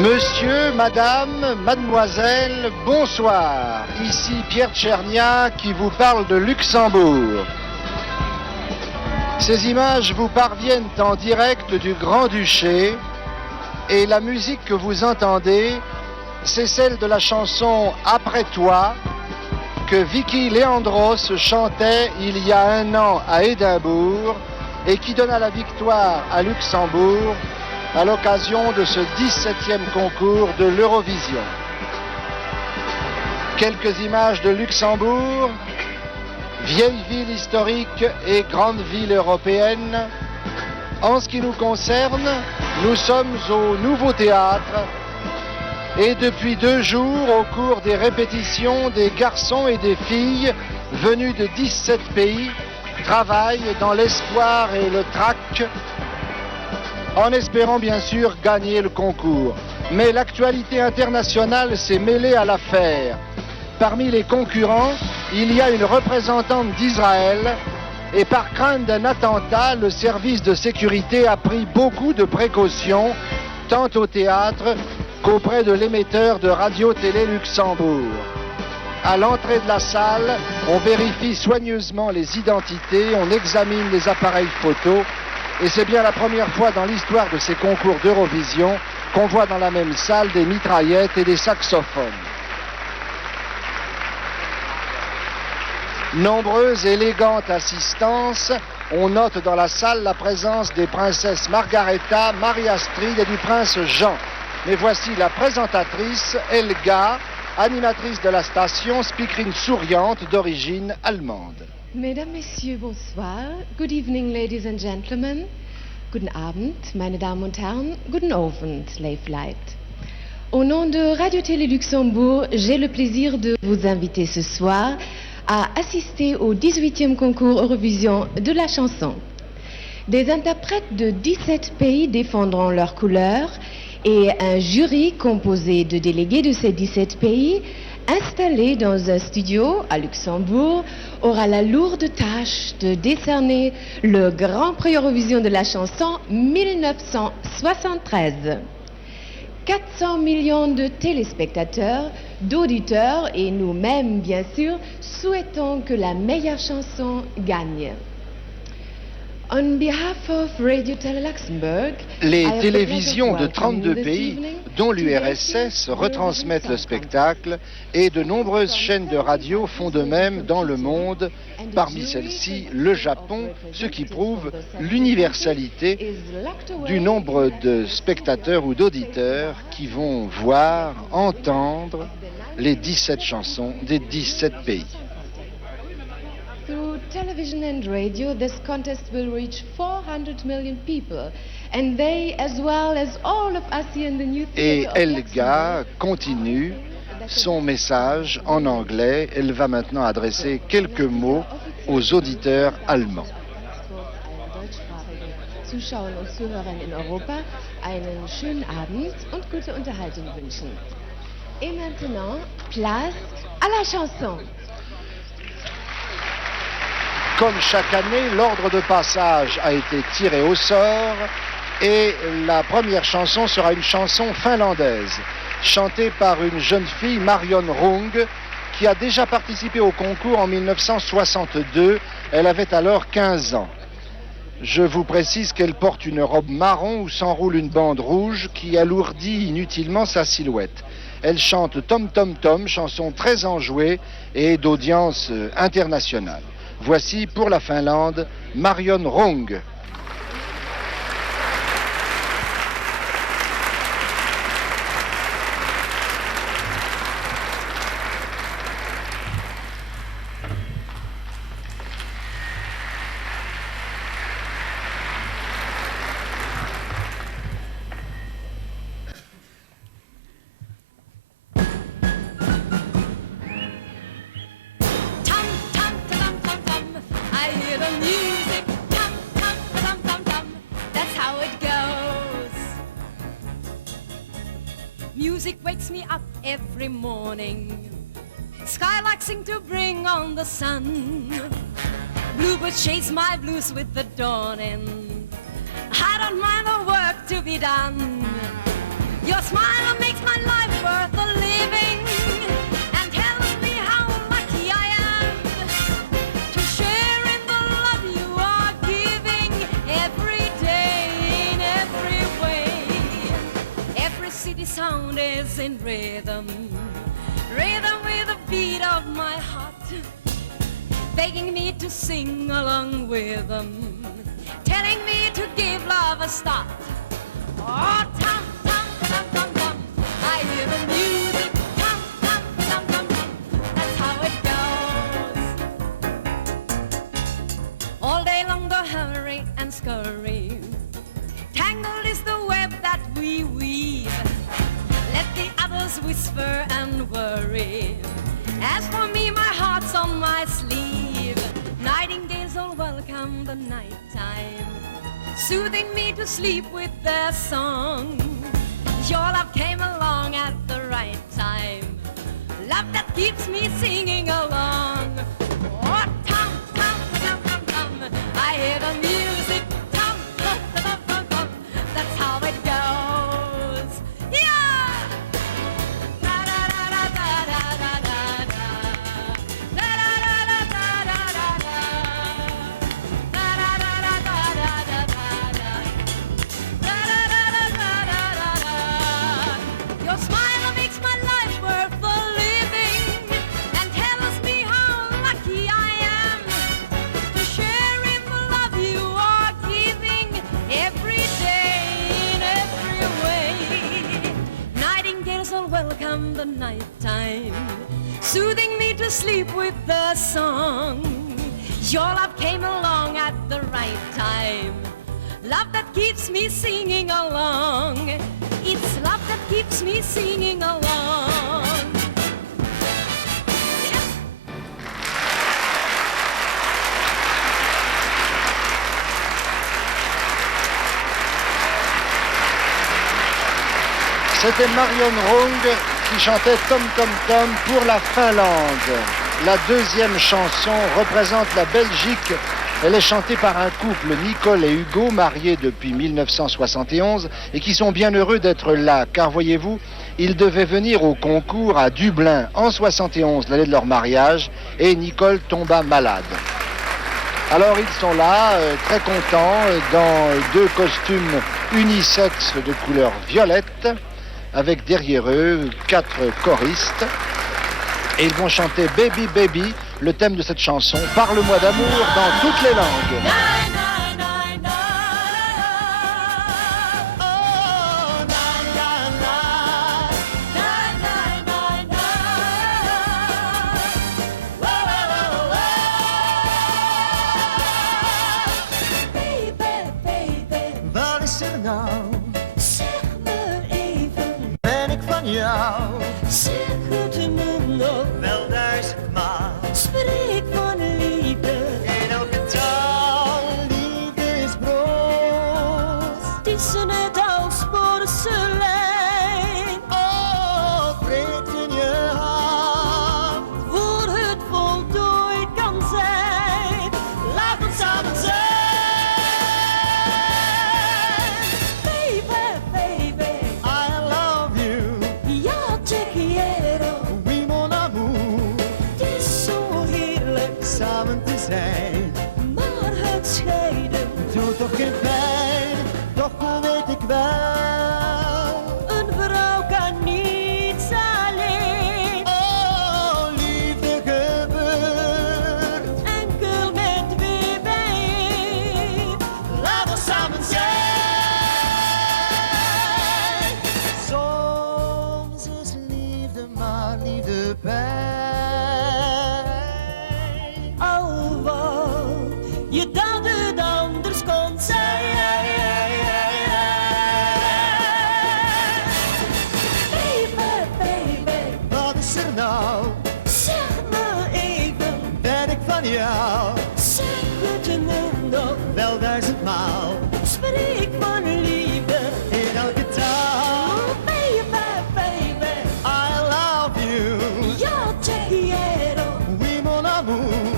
Monsieur, madame, mademoiselle, bonsoir. Ici Pierre Tchernia qui vous parle de Luxembourg. Ces images vous parviennent en direct du Grand-Duché et la musique que vous entendez, c'est celle de la chanson Après toi que Vicky Leandros chantait il y a un an à Édimbourg et qui donna la victoire à Luxembourg à l'occasion de ce 17e concours de l'Eurovision. Quelques images de Luxembourg, vieille ville historique et grande ville européenne. En ce qui nous concerne, nous sommes au Nouveau Théâtre et depuis 2 jours, au cours des répétitions, des garçons et des filles venus de 17 pays travaillent dans l'espoir et le trac en espérant bien sûr gagner le concours. Mais l'actualité internationale s'est mêlée à l'affaire. Parmi les concurrents, il y a une représentante d'Israël et par crainte d'un attentat, le service de sécurité a pris beaucoup de précautions, tant au théâtre qu'auprès de l'émetteur de Radio-Télé Luxembourg. À l'entrée de la salle, on vérifie soigneusement les identités, on examine les appareils photos. Et c'est bien la première fois dans l'histoire de ces concours d'Eurovision qu'on voit dans la même salle des mitraillettes et des saxophones. Nombreuse et élégante assistance, on note dans la salle la présence des princesses Margareta, Marie-Astrid et du prince Jean. Mais voici la présentatrice, Elga, animatrice de la station, speakerine souriante d'origine allemande. Mesdames, Messieurs, bonsoir. Good evening, ladies and gentlemen. Guten Abend, meine Damen und Herren. Guten Abend, Slave Light. Au nom de Radio-Télé Luxembourg, j'ai le plaisir de vous inviter ce soir à assister au 18e concours Eurovision de la chanson. Des interprètes de 17 pays défendront leurs couleurs et un jury composé de délégués de ces 17 pays installé dans un studio à Luxembourg, aura la lourde tâche de décerner le Grand Prix Eurovision de la chanson 1973. 400 millions de téléspectateurs, d'auditeurs et nous-mêmes, bien sûr, souhaitons que la meilleure chanson gagne. On behalf of Radio Télé Luxembourg, les télévisions de 32 pays, dont l'URSS, retransmettent le spectacle et de nombreuses chaînes de radio font de même dans le monde, parmi celles-ci le Japon, ce qui prouve l'universalité du nombre de spectateurs ou d'auditeurs qui vont voir, entendre les 17 chansons des 17 pays. Through television and radio, this contest will reach 400 million people, and they, as well as all of us here in the new Et theater of Elga Luxembourg, continue son message en anglais. Elle va maintenant adresser quelques mots aux auditeurs allemands. Zuschauern und Zuhörern in Europa einen schönen Abend und gute Unterhaltung wünschen. Et maintenant, place à la chanson. Comme chaque année, l'ordre de passage a été tiré au sort et la première chanson sera une chanson finlandaise, chantée par une jeune fille, Marion Rung, qui a déjà participé au concours en 1962. Elle avait alors 15 ans. Je vous précise qu'elle porte une robe marron où s'enroule une bande rouge qui alourdit inutilement sa silhouette. Elle chante Tom Tom Tom, chanson très enjouée et d'audience internationale. Voici pour la Finlande, Marion Rung. Music wakes me up every morning. Skylarks sing to bring on the sun. Bluebirds chase my blues with the dawning. I don't mind the work to be done. Your smile in rhythm, rhythm with the beat of my heart, begging me to sing along with them, telling me to give love a start. Oh, tom, tom, tom, tom, tom, I hear the music, tom, tom, tom, tom, tom, that's how it goes. All day long the hurry and scurry, tangled is the web that we weave. Let the others whisper and worry. As for me, my heart's on my sleeve. Nightingales all welcome the nighttime, soothing me to sleep with their song. Your love came along at the right time, love that keeps me singing along. Oh, tom, tom, tom, tom, tom, I hear the music, tom, tom, tom, tom, tom, that's how it goes. Yeah! Da da da da da da da da da. Da da da da da da da da. Da da da da da da da da da. Da da da da da da da da. Your smile makes my life worth the living and tells me how lucky I am to share in the love you are giving every day in every way. Nightingales all welcome the nighttime, soothing me to sleep with their song. Your love came along at the right time, love that keeps me singing along. It's love that keeps me singing along. Yes. C'était Marion Rong qui chantait Tom Tom Tom pour la Finlande. La deuxième chanson représente la Belgique. Elle est chantée par un couple, Nicole et Hugo, mariés depuis 1971 et qui sont bien heureux d'être là, car voyez-vous, ils devaient venir au concours à Dublin en 71, l'année de leur mariage, et Nicole tomba malade. Alors ils sont là, très contents, dans deux costumes unisexes de couleur violette, avec derrière eux 4 choristes. Et ils vont chanter Baby Baby, le thème de cette chanson, Parle-moi d'amour dans toutes les langues. Wat is er nou? Zeg me even, ben ik van jou? Zeg het me nog wel 1000 maal. Spreek van liefde in elke taal. Liefde is brood, het is net als porselein. Oh, breekt in je hart, voor het voltooid kan zijn. Laat ons samen zijn. Maar het scheiden doet toch geen pijn, toch weet ik wel. Een vrouw kan niets alleen. Oh, liefde gebeurt enkel met wie bijeen. Laat ons samen zijn. Soms is liefde maar liefde pijn. Je dat het anders kon zijn. Baby, baby, wat is er nou? Zeg me even, ben ik van jou? Zeg het me nog wel 1000 maal. Spreek van liefde in elke taal. Baby, baby, I love you. Yo te quiero, oui mon amour.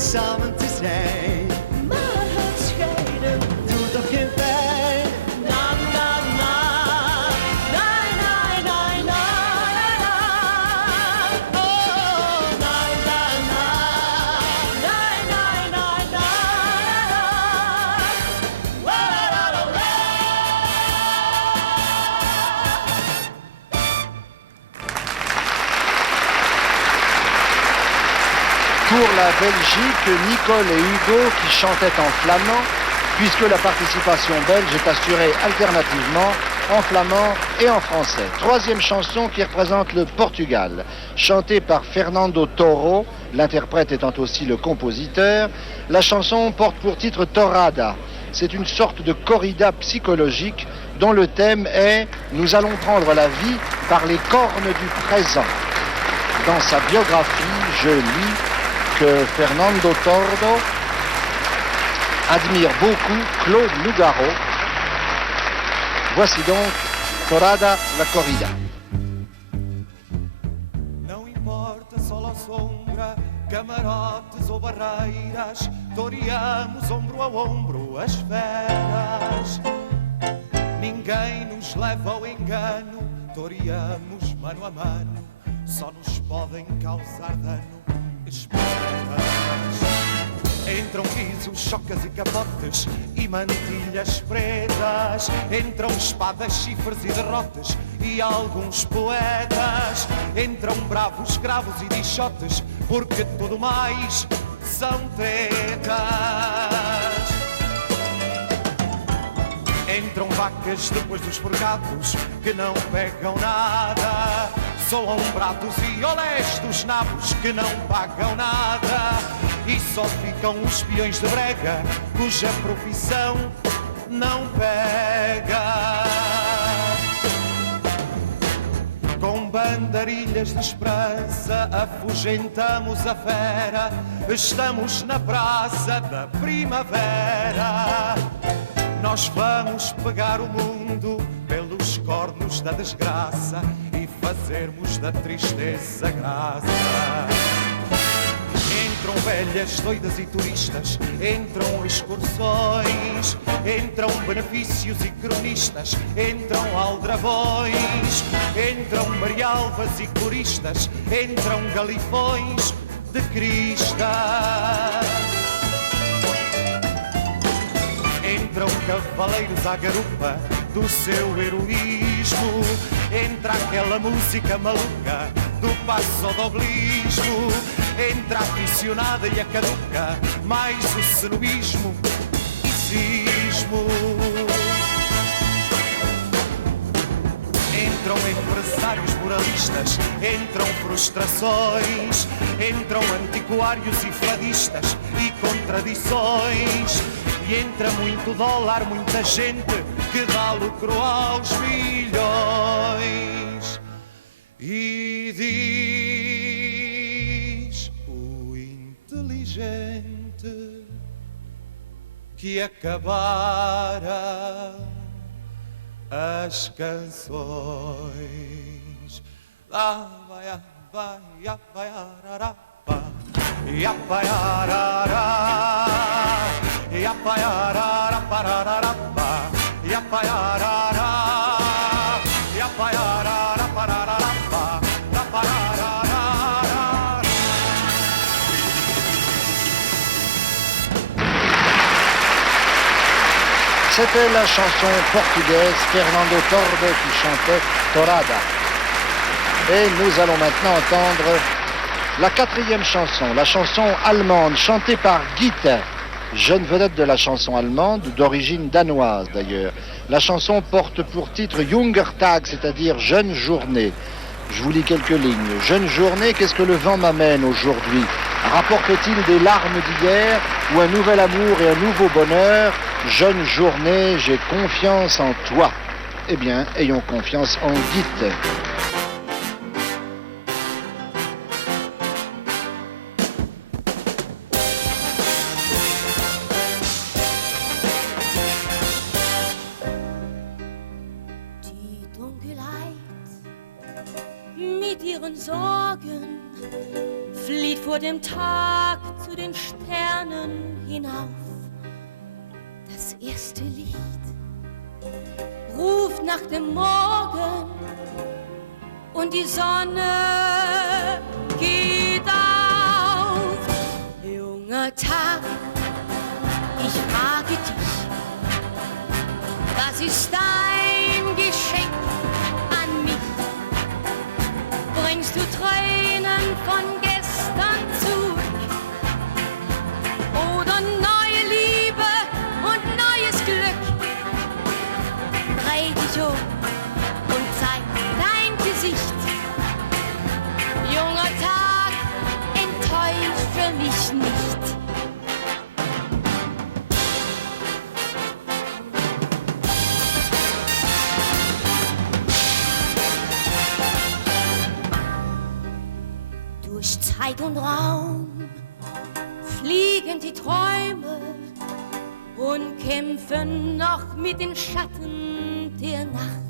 Samen te zijn, maar het scheiden doet toch geen pijn. Na na na, na na na na na. Oh, na na na. Pour la Belgique, Nicole et Hugo qui chantaient en flamand, puisque la participation belge est assurée alternativement en flamand et en français. Troisième chanson qui représente le Portugal, chantée par Fernando Toro, l'interprète étant aussi le compositeur. La chanson porte pour titre Torada. C'est une sorte de corrida psychologique dont le thème est « Nous allons prendre la vie par les cornes du présent ». Dans sa biographie, je lis que Fernando Toro admire beaucoup Claude Nougaro. Voici donc Torada la corrida. Não importa sol ou sombra, camarotes ou barreiras, toreamos ombro a ombro as feras. Ninguém nos leva ao engano, toreamos mano a mano, só nos podem causar dano esperas. Entram risos, chocas e capotes e mantilhas pretas. Entram espadas, chifres e derrotas e alguns poetas. Entram bravos, cravos e dichotes, porque tudo mais são tetas. Entram vacas depois dos forgados que não pegam nada. Soam brados e olés dos nabos que não pagam nada. E só ficam os peões de brega cuja profissão não pega. Com bandarilhas de esperança afugentamos a fera. Estamos na praça da primavera. Nós vamos pegar o mundo pelos cornos da desgraça e fazermos da tristeza graça. Entram velhas, doidas e turistas, entram excursões, entram benefícios e cronistas, entram aldrabões, entram marialvas e coristas, entram galifões de cristas. Entram cavaleiros à garupa do seu heroísmo. Entra aquela música maluca do passodobelismo. Entra a aficionada e a caduca, mais o cenoísmo e cismo. Entram empresários moralistas, entram frustrações, entram antiquários e fadistas e contradições. E entra muito dólar, muita gente que dá lucro aos milhões. E diz o inteligente que acabaram as canções. Lá vai a vai a vai a rará, e a vai a rará, e a vai a rará parará, e a vai a rará, e a vai a rará parará, la parará. C'était la chanson portugaise Fernando Toro qui chantait Torada. Et nous allons maintenant entendre la quatrième chanson, la chanson allemande chantée par Gitte, jeune vedette de la chanson allemande, d'origine danoise d'ailleurs. La chanson porte pour titre Junger Tag, c'est-à-dire Jeune Journée. Je vous lis quelques lignes. Jeune journée, qu'est-ce que le vent m'amène aujourd'hui? Rapporte-t-il des larmes d'hier ou un nouvel amour et un nouveau bonheur? Jeune journée, j'ai confiance en toi. Eh bien, ayons confiance en Gitte. Sorgen flieht vor dem Tag zu den Sternen hinauf. Das erste Licht ruft nach dem Morgen und die Sonne geht auf. Junger Tag, ich frage dich, was ist dein Geschenk an mich? Bringst du Tränen von gestern zurück dich um und zeig dein Gesicht. Junger Tag, enttäusche mich nicht. Durch Zeit und Raum fliegen die Träume und kämpfen noch mit den Schatten der Nacht.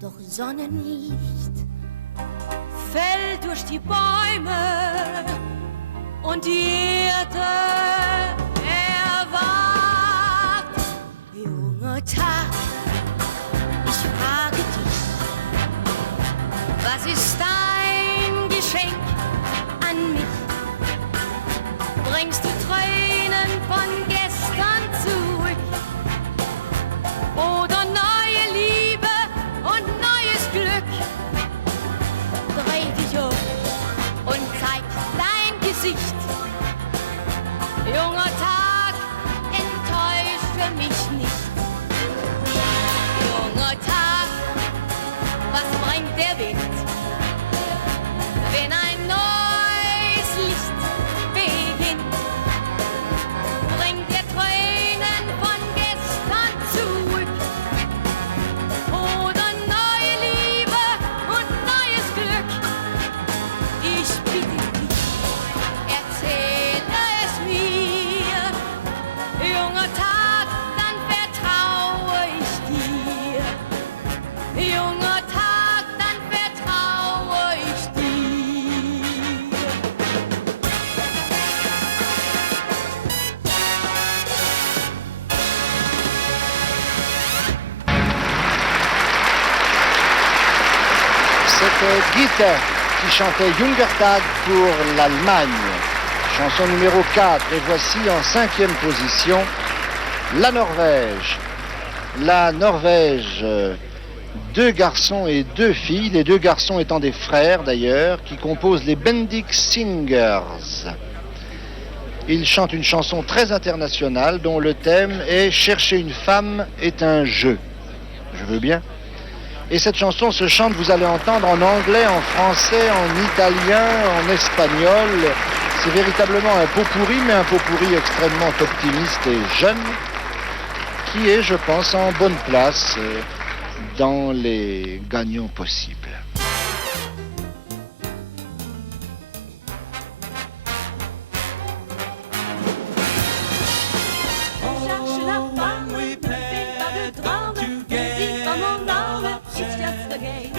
Doch Sonnenlicht fällt durch die Bäume und die Erde erwacht. Junger Tag, ich frage dich, was ist dein Geschenk an mich? Bringst du Tränen von gestern zurück oder neue Liebe und neues Glück? Dreh dich um und zeig dein Gesicht. Junger Tag, enttäusche mich nicht. Junger Tag, was bringt der Wind, wenn ein neues Licht beginnt? Bringt der Tränen von gestern zurück oder neue Liebe und neues Glück? Ich bitte dich, erzähle es mir. Junger Tag, dann vertraue ich dir. Junger Tag, dann vertraue ich dir. C'était Gitter qui chantait Junger Tag pour l'Allemagne. Chanson numéro 4. Et voici en 5e position la Norvège. La Norvège, 2 garçons et 2 filles, les 2 garçons étant des frères d'ailleurs, qui composent les Bendik Singers. Ils chantent une chanson très internationale dont le thème est « Chercher une femme est un jeu ». Je veux bien. Et cette chanson se chante, vous allez entendre, en anglais, en français, en italien, en espagnol. C'est véritablement un pot pourri, mais un pot pourri extrêmement optimiste et jeune, qui est, je pense, en bonne place dans les gagnants possibles. Cherche la femme, oui, pas de drame. Dis pas mon âme, it's just a game.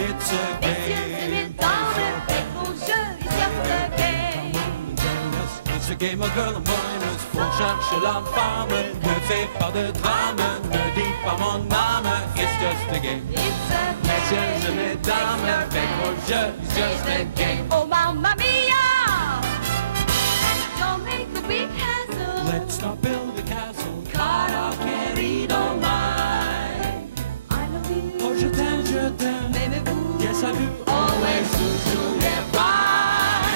Messieurs et mesdames, faites vos jeux, it's just a game. It's a game of girl and boys. On cherche la femme. Ne fais pas de drame. Ne dis pas mon âme. It's just a game. It's a Messieurs et mesdames, faites vos jeux. It's just a game. Oh mamma mia! Don't make a big hassle. Let's not build a castle. Cara querido mine, I love you. Oh, je t'aime, je t'aime. M'aimez-vous? Yes, I do. Always toujours les right.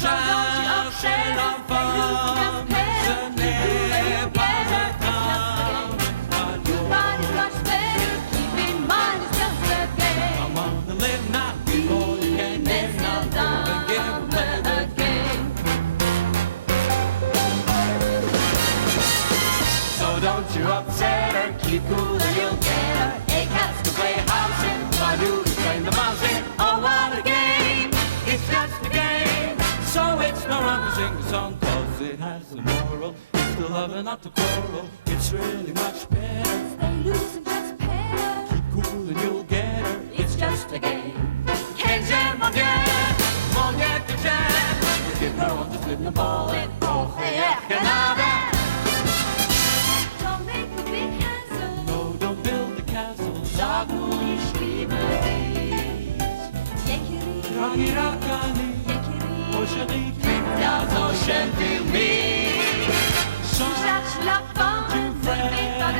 Chercher la femme. Ce n'est pas un drame. Nobody's much better. Keep in mind it's just a game. I wanna live now before you can live now. So don't you upset her, keep cool and you'll get her. 8 cats to play house in, why do you train the mouse in? Oh, what a game, it's just a game. So it's no wrong to sing the song, cause it has a moral. It's the love and not the quarrel, it's really much better. They lose and just pay her. Keep cool and you'll get her, It's just a game. Quel j'aime mon Dieu que j'aime. Give her on to flip the ball and oh, hey, Canada. Don't make a big hassle. No, don't build a castle. Sag nur, ich liebe dich. Jekiri, Raggy Rakani, jekiri. oh chérie, Quinta, so schön für mich. Tu cherches la femme, Tu ne fais pas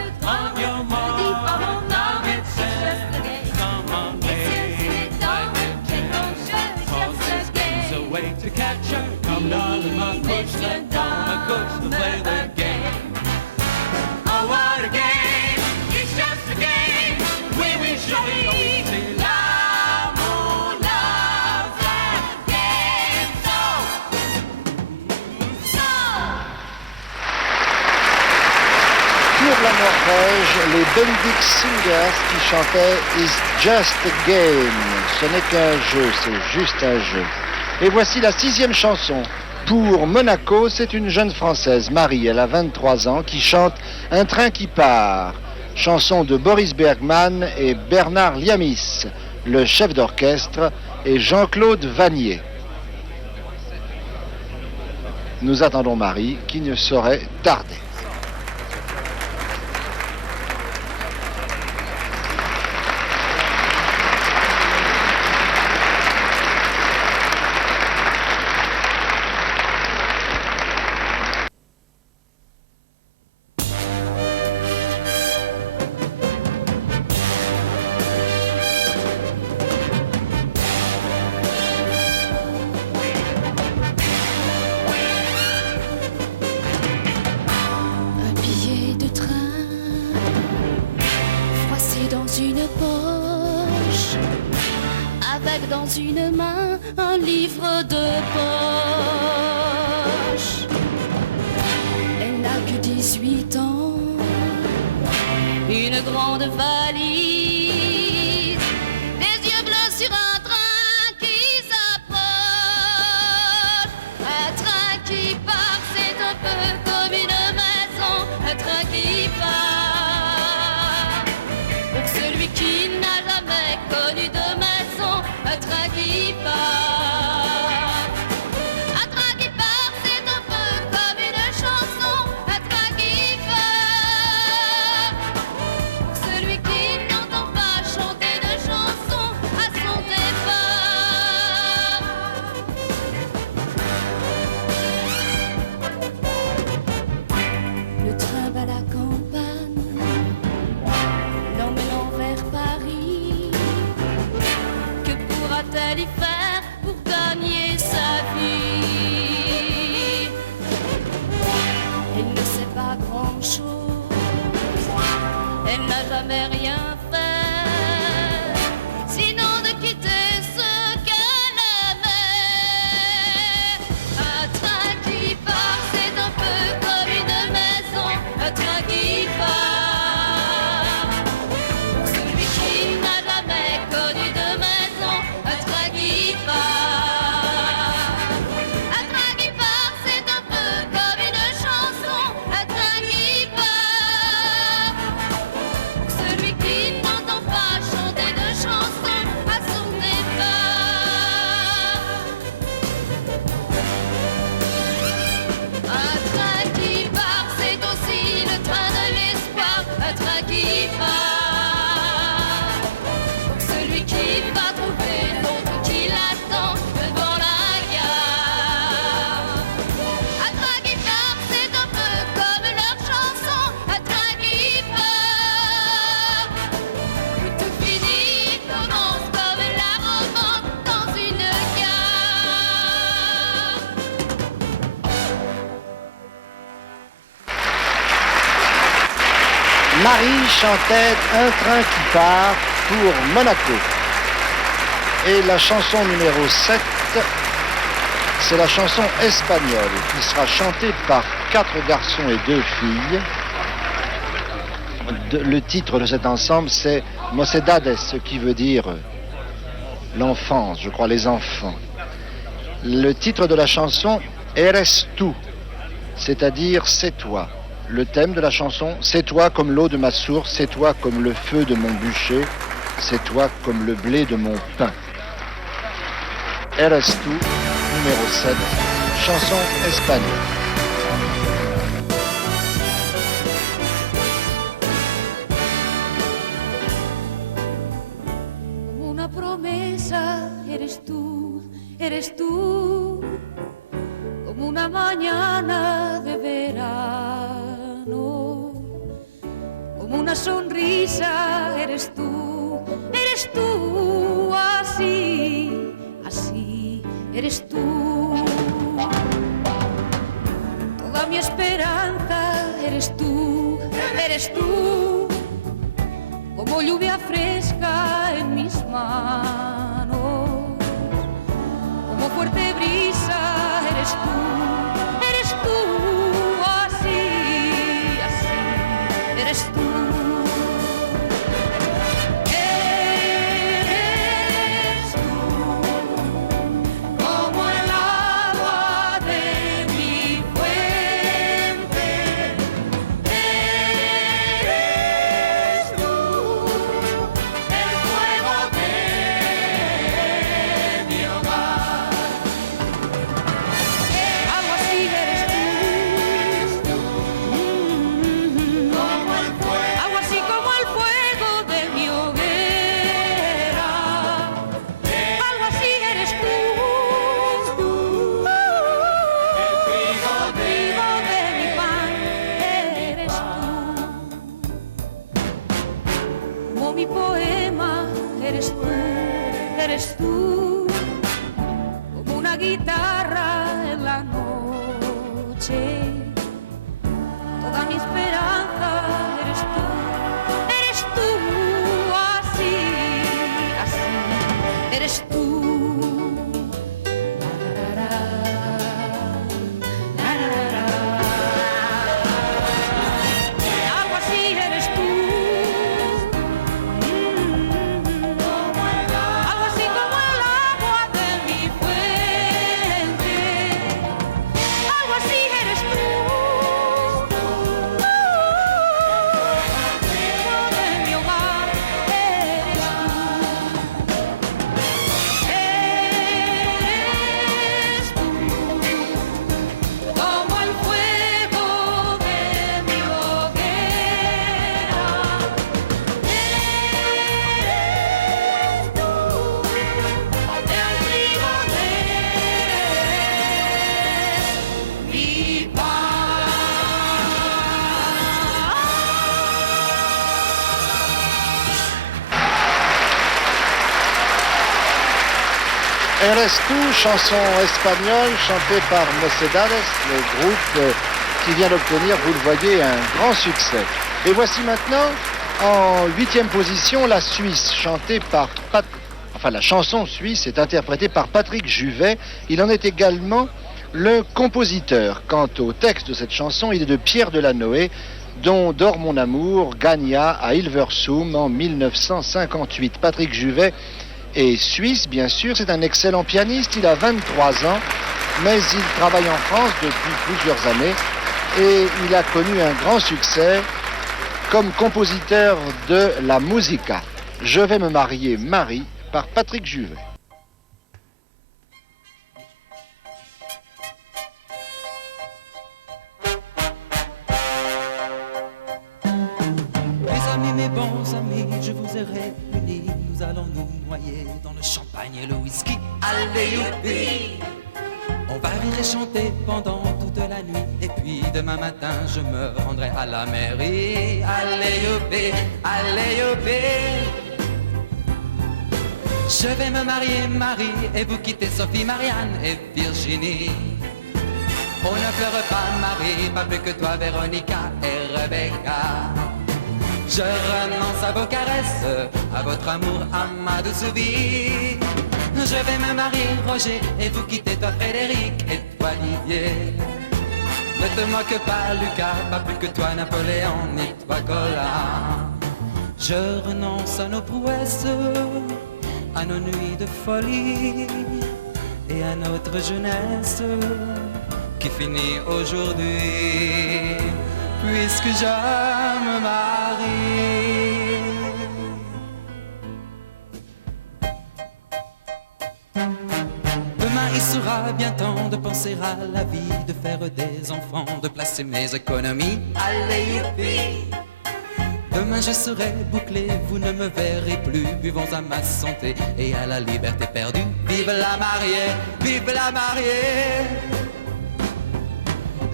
la Norvège, les Bendik Singers qui chantaient It's Just a Game. Ce n'est qu'un jeu, c'est juste un jeu. Et voici la 6e chanson. Pour Monaco, c'est une jeune Française, Marie, elle a 23 ans, qui chante Un train qui part. Chanson de Boris Bergman et Bernard Liamis. Le chef d'orchestre est Jean-Claude Vanier. Nous attendons Marie qui ne saurait tarder. Un billet de train froissé dans une poche, avec dans une main un livre de poche. Elle n'a que 18 ans, une grande valise, des yeux bleus sur un train qui s'approche. Un train qui part, c'est un peu comme une maison, un train qui part. Pour celui qui n'a jamais connu de maison, un train qui part. Un train qui part, c'est un peu comme une chanson, un train qui part. Pour celui qui n'entend pas chanter de chansons à son départ. Le train va la campagne, l'emmenant vers Paris. Que pourra-t-elle y faire pour gagner sa vie? Elle ne sait pas grand-chose, elle n'a jamais rien fait, sinon de quitter ce qu'elle aimait. Un train qui part, c'est un peu comme une maison, un train qui part. Pour celui qui n'a jamais connu de maison, un train qui part. Un train qui part, c'est un peu comme une chanson, un train qui part. Pour celui qui n'entend pas chanter de chansons à son départ. Un train qui part, c'est aussi le train de l'espoir, un train qui part. Celui qui va trouver l'autre qui l'attend devant la gare. Un train qui part, c'est un peu comme leur chanson, un train qui part. Où tout finit, commence comme la romance dans une gare. Marie chantait Un train qui part pour Monaco. Et la chanson numéro 7, c'est la chanson espagnole qui sera chantée par 4 garçons et 2 filles. Le titre de cet ensemble, c'est Mocedades, ce qui veut dire l'enfance, je crois, les enfants. Le titre de la chanson, Eres tu, c'est-à-dire c'est toi. Le thème de la chanson, c'est toi comme l'eau de ma source, c'est toi comme le feu de mon bûcher, c'est toi comme le blé de mon pain. Eres tu, numéro 7, chanson espagnole. Como una promesa, eres tú, como una mañana de verano, como una sonrisa, eres tú, así, así, eres tú. Toda mi esperanza, eres tú, como lluvia fresca en mis manos, como fuerte brisa, eres tú, así, así, eres eres tú. Eres tú, como el agua de mi fuente. Eres tú, el fuego de mi hogar. Algo así eres tú. Algo así como el fuego de mi hoguera. Algo así eres tú. El trigo de mi pan eres tú. Como mi poema eres tú, eres tú. Como una guitarra en la noche. Toda mi esperanza eres tú, así, así, eres tú. Algo así eres tú. Algo así como el agua de mi fuente. Algo así eres tú. De mi hogar eres tú. Eres tú, como el fuego de mi hoguera. Eres tú, el trigo de mi pan. Eres tú, chanson espagnole chantée par Mocedades, le groupe qui vient d'obtenir, vous le voyez, un grand succès. Et voici maintenant, en 8e position, la Suisse, chantée par la chanson suisse est interprétée par Patrick Juvet. Il en est également le compositeur. Quant au texte de cette chanson, il est de Pierre Delanoë, dont Dors mon amour gagna à Hilversum en 1958. Patrick Juvet est suisse, bien sûr, c'est un excellent pianiste, il a 23 ans, mais il travaille en France depuis plusieurs années et il a connu un grand succès comme compositeur de la musica. Je vais me marier Marie par Patrick Juvet. Mes amis, mes bons amis, je vous ai réunis. Nous allons nous noyer dans le champagne et le whisky. Allez, youpi! On va rire et chanter pendant toute la nuit. Et puis demain matin, je me rendrai à la mairie. Allez, youpi! Allez, youpi! Je vais me marier Marie et vous quitter Sophie, Marianne et Virginie. On ne pleure pas Marie, pas plus que toi Véronica et Rebecca. Je renonce à vos caresses, à votre amour, à ma douce vie. Je vais me marier Roger et vous quitter toi Frédéric et toi Didier. Ne te moque pas Lucas, pas plus que toi Napoléon ni toi Colin. Je renonce à nos prouesses, à nos nuits de folie et à notre jeunesse qui finit aujourd'hui, puisque je me marie. Demain il sera bien temps de penser à la vie, de faire des enfants, de placer mes économies. Allez youpi! Demain je serai bouclé, vous ne me verrez plus. Buvons à ma santé et à la liberté perdue. Vive la mariée, vive la mariée.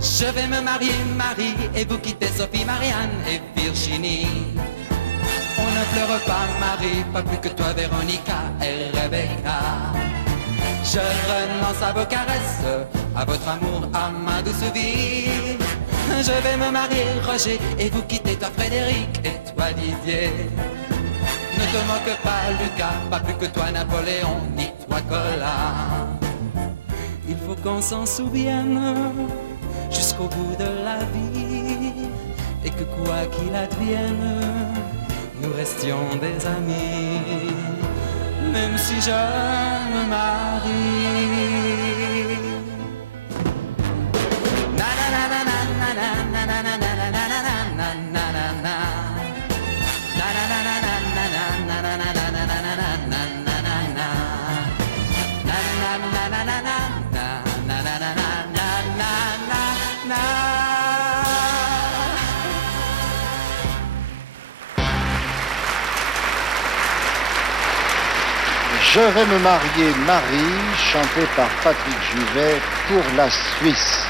Je vais me marier Marie et vous quitter Sophie, Marianne et Virginie. On ne pleure pas Marie, pas plus que toi Véronica et Rebecca. Je renonce à vos caresses, à votre amour, à ma douce vie. Je vais me marier Roger et vous quitter toi Frédéric et toi Didier. Ne te moque pas Lucas, pas plus que toi Napoléon ni toi Colin. Il faut qu'on s'en souvienne jusqu'au bout de la vie et que quoi qu'il advienne, nous restions des amis, même si je me marie. Na na na na na na na na na na na na na na na na. Na na na na na na na na na na na na na na na na na na. Na na na na na na na na na na na na na. Je vais me marier Marie, chanté par Patrick Juvet pour la Suisse.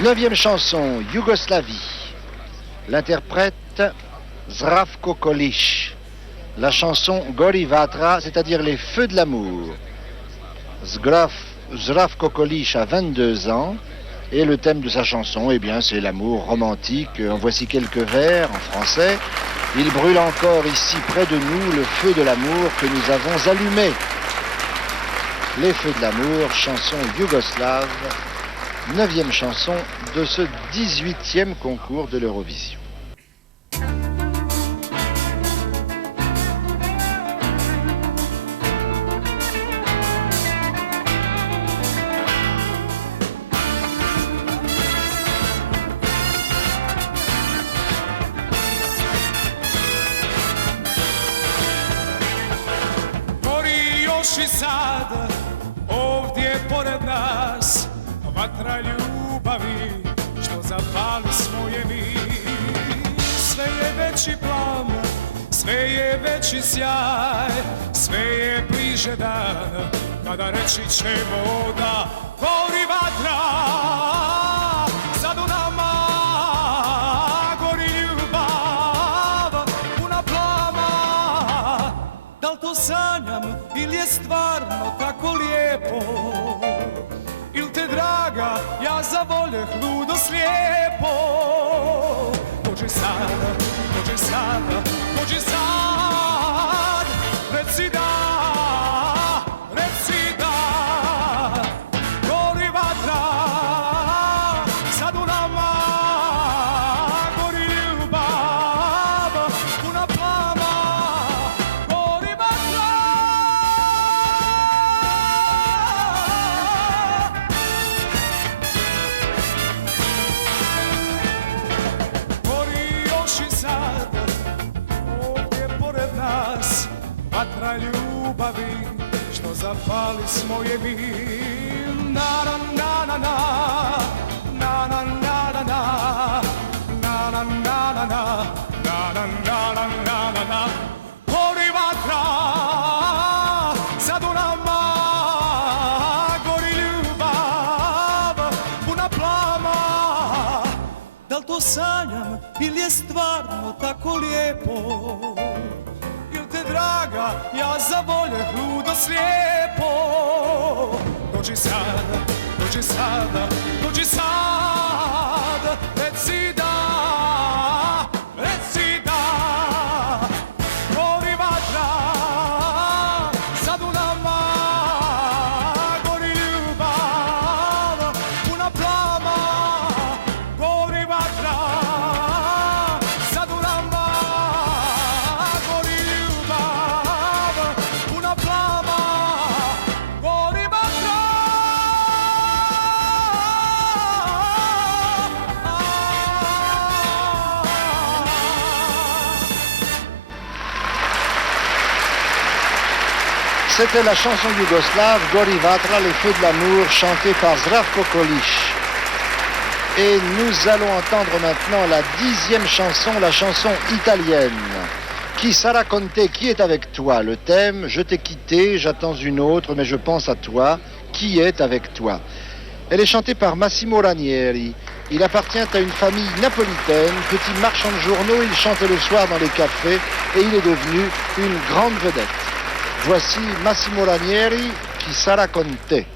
9e chanson, Yougoslavie. L'interprète Zdravko Kolic. La chanson Gori Vatra, c'est-à-dire les feux de l'amour. Zdravko Kolic a 22 ans et le thème de sa chanson, eh bien, c'est l'amour romantique. En voici quelques vers en français. Il brûle encore ici près de nous le feu de l'amour que nous avons allumé. Les feux de l'amour, chanson yougoslave, 9e chanson de ce 18e concours de l'Eurovision. I sad ovdje pored nas vatra ljubavi što zapali smo je mi. Sve je veći plam, sve je veći sjaj, sve je bliže dan kada reći ćemo da gori vatra. Sad u nama gori ljubav puna plama. Da li to sanjam ili je stvarno tako lijepo? Il te draga, ja zavoljeh ludo slijepo. Dođi sada, dođi sada, dođi sad. Reci da, reci da. Gori vatra, sad u nama gori ljubav puna plama. Gori vatra. Vatra ljubavi što zapali smo je mi. Na na na na na na na na na na na na na na na na na na na na. Gori vatra, sad u nama gori ljubav puna plama. Da li to sanjam ili je stvarno tako lijepo? Draga, ja zavoljeh ludo slijepo. Dođi sada, dođi sada, dođi sad. Reci da, reci da. Gori vatra, sad u nama gori ljubav puna plama. Gori vatra, sad u nama gori ljubav puna plama. Gori vatra. C'était la chanson yougoslave Gori Vatra, les feux de l'amour, chantée par Zdravko Kolic. Et nous allons entendre maintenant la 10e chanson, la chanson italienne. Chi sarà con te, qui est avec toi? Le thème, je t'ai quitté, j'attends une autre, mais je pense à toi. Qui est avec toi? Elle est chantée par Massimo Ranieri. Il appartient à une famille napolitaine, petit marchand de journaux, il chantait le soir dans les cafés et il est devenu une grande vedette. Voici Massimo Ranieri, Chi sarà con te.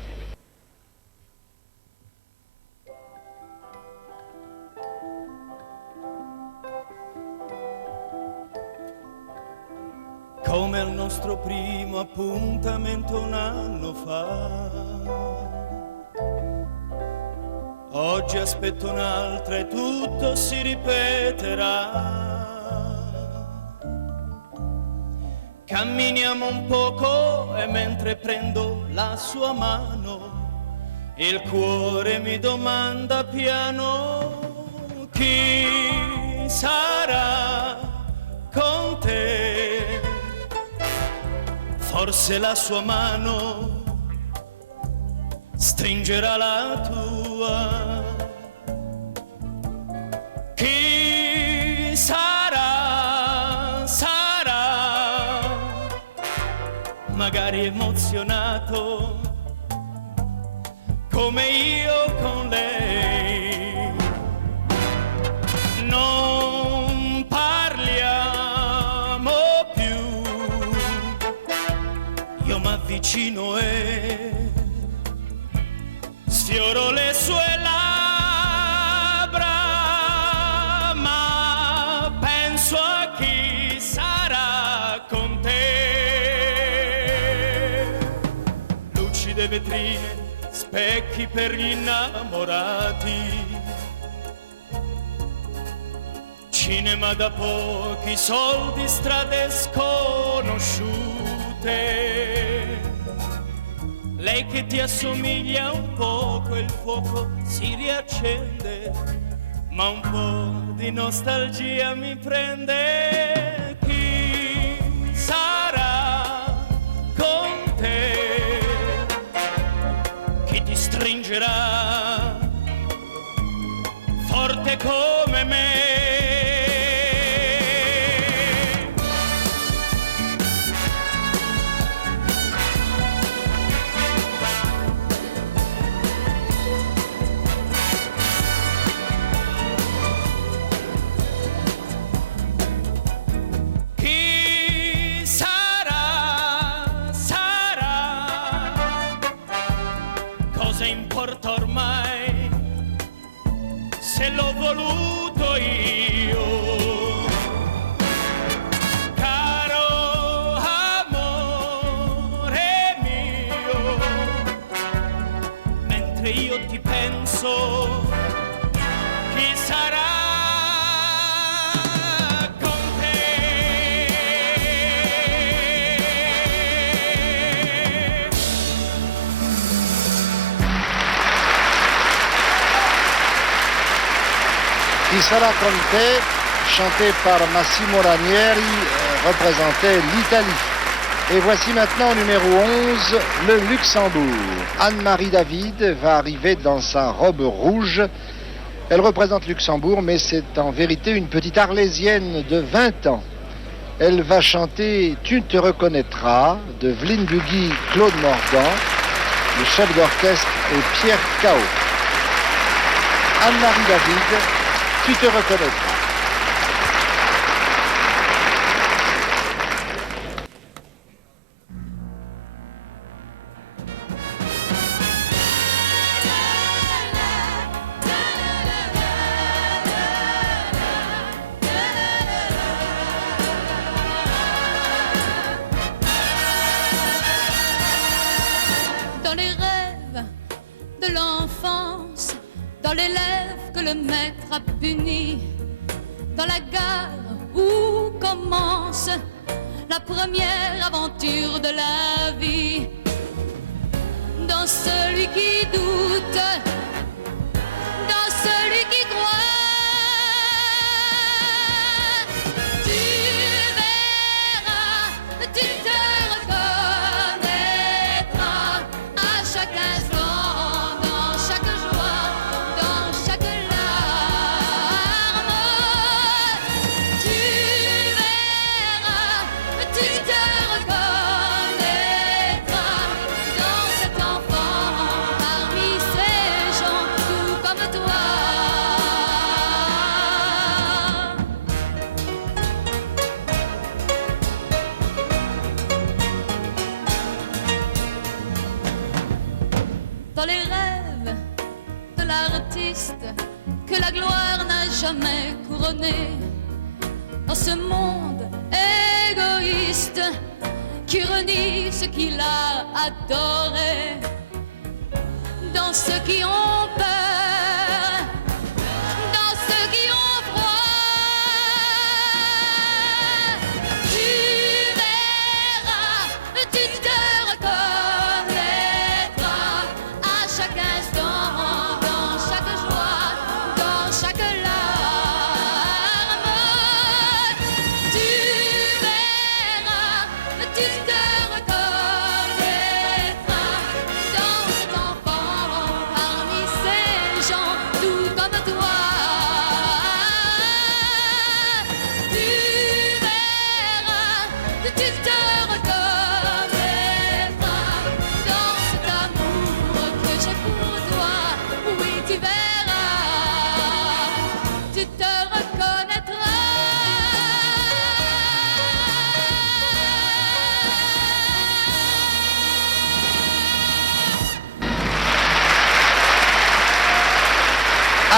Come il nostro primo appuntamento un anno fa. Oggi aspetto un'altra e tutto si ripeterà. Camminiamo un poco e mentre prendo la sua mano, il cuore mi domanda piano: chi sarà con te? Forse la sua mano stringerà la tua. Chi sarà, sarà magari emozionato come io con lei. Non parliamo più, io m'avvicino e sfioro le sue labbra, ma penso a chi sarà con te. Lucide vetrine, specchi per gli innamorati, cinema da pochi soldi, strade sconosciute. Lei che ti assomiglia un poco, il fuoco si riaccende, ma un po' di nostalgia mi prende. Chi sarà con te? Chi ti stringerà forte come me? Ormai se l'ho voluto io, caro amore mio, mentre io ti penso, chi sarà con te? Chi sarà con te, chanté par Massimo Ranieri, représentait l'Italie. Et voici maintenant au numéro 11, le Luxembourg. Anne-Marie David va arriver dans sa robe rouge. Elle représente Luxembourg, mais c'est en vérité une petite Arlésienne de 20 ans. Elle va chanter « Tu te reconnaîtras » de Vline Bugui, Claude Morgan. Le chef d'orchestre est Pierre Cao. Anne-Marie David, tu te reconnaîtras. Dans les rêves de l'enfance, dans les lèvres que le maître a puni, dans la gare où commence la première aventure de la vie, dans celui qui doute, dans celui qui croit, tu verras, tu te reconnaîtras à chaque instant, dans chaque joie, dans chaque larme. Tu verras, tu te reconnaîtras dans cet enfant, parmi ces gens tout comme toi. Dans les rêves de l'artiste que la gloire n'a jamais couronné, dans ce monde égoïste qui renie ce qu'il a adoré, dans ceux qui ont peur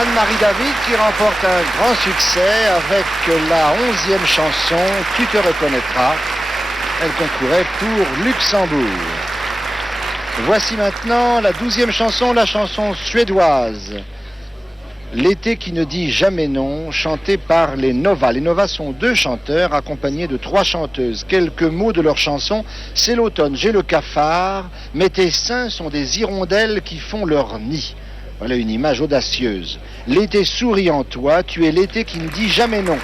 Anne-Marie David qui remporte un grand succès avec la 11e chanson « Tu te reconnaîtras ». Elle concourait pour Luxembourg. Voici maintenant la 12e chanson, la chanson suédoise. L'été qui ne dit jamais non, chanté par les Nova. Les Nova sont 2 chanteurs accompagnés de 3 chanteuses. Quelques mots de leur chanson. C'est l'automne, j'ai le cafard, mais tes seins sont des hirondelles qui font leur nid. Voilà une image audacieuse. L'été sourit en toi, tu es l'été qui ne dit jamais non.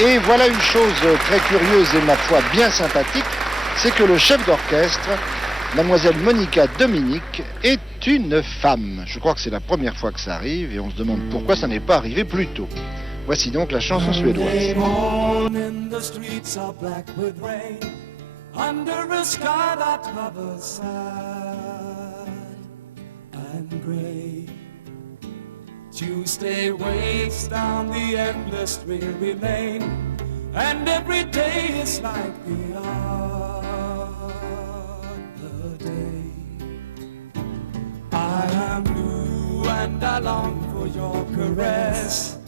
Et voilà une chose très curieuse et ma foi bien sympathique, c'est que le chef d'orchestre, mademoiselle Monica Dominique, est une femme. Je crois que c'est la première fois que ça arrive et on se demande pourquoi ça n'est pas arrivé plus tôt. Voici donc la chanson suédoise. Morning, the streets are black with rain, under a sky that hovers sad and gray. Tuesday waits down the endless dreary lane, and every day is like the other day. I am blue and I long for your caress.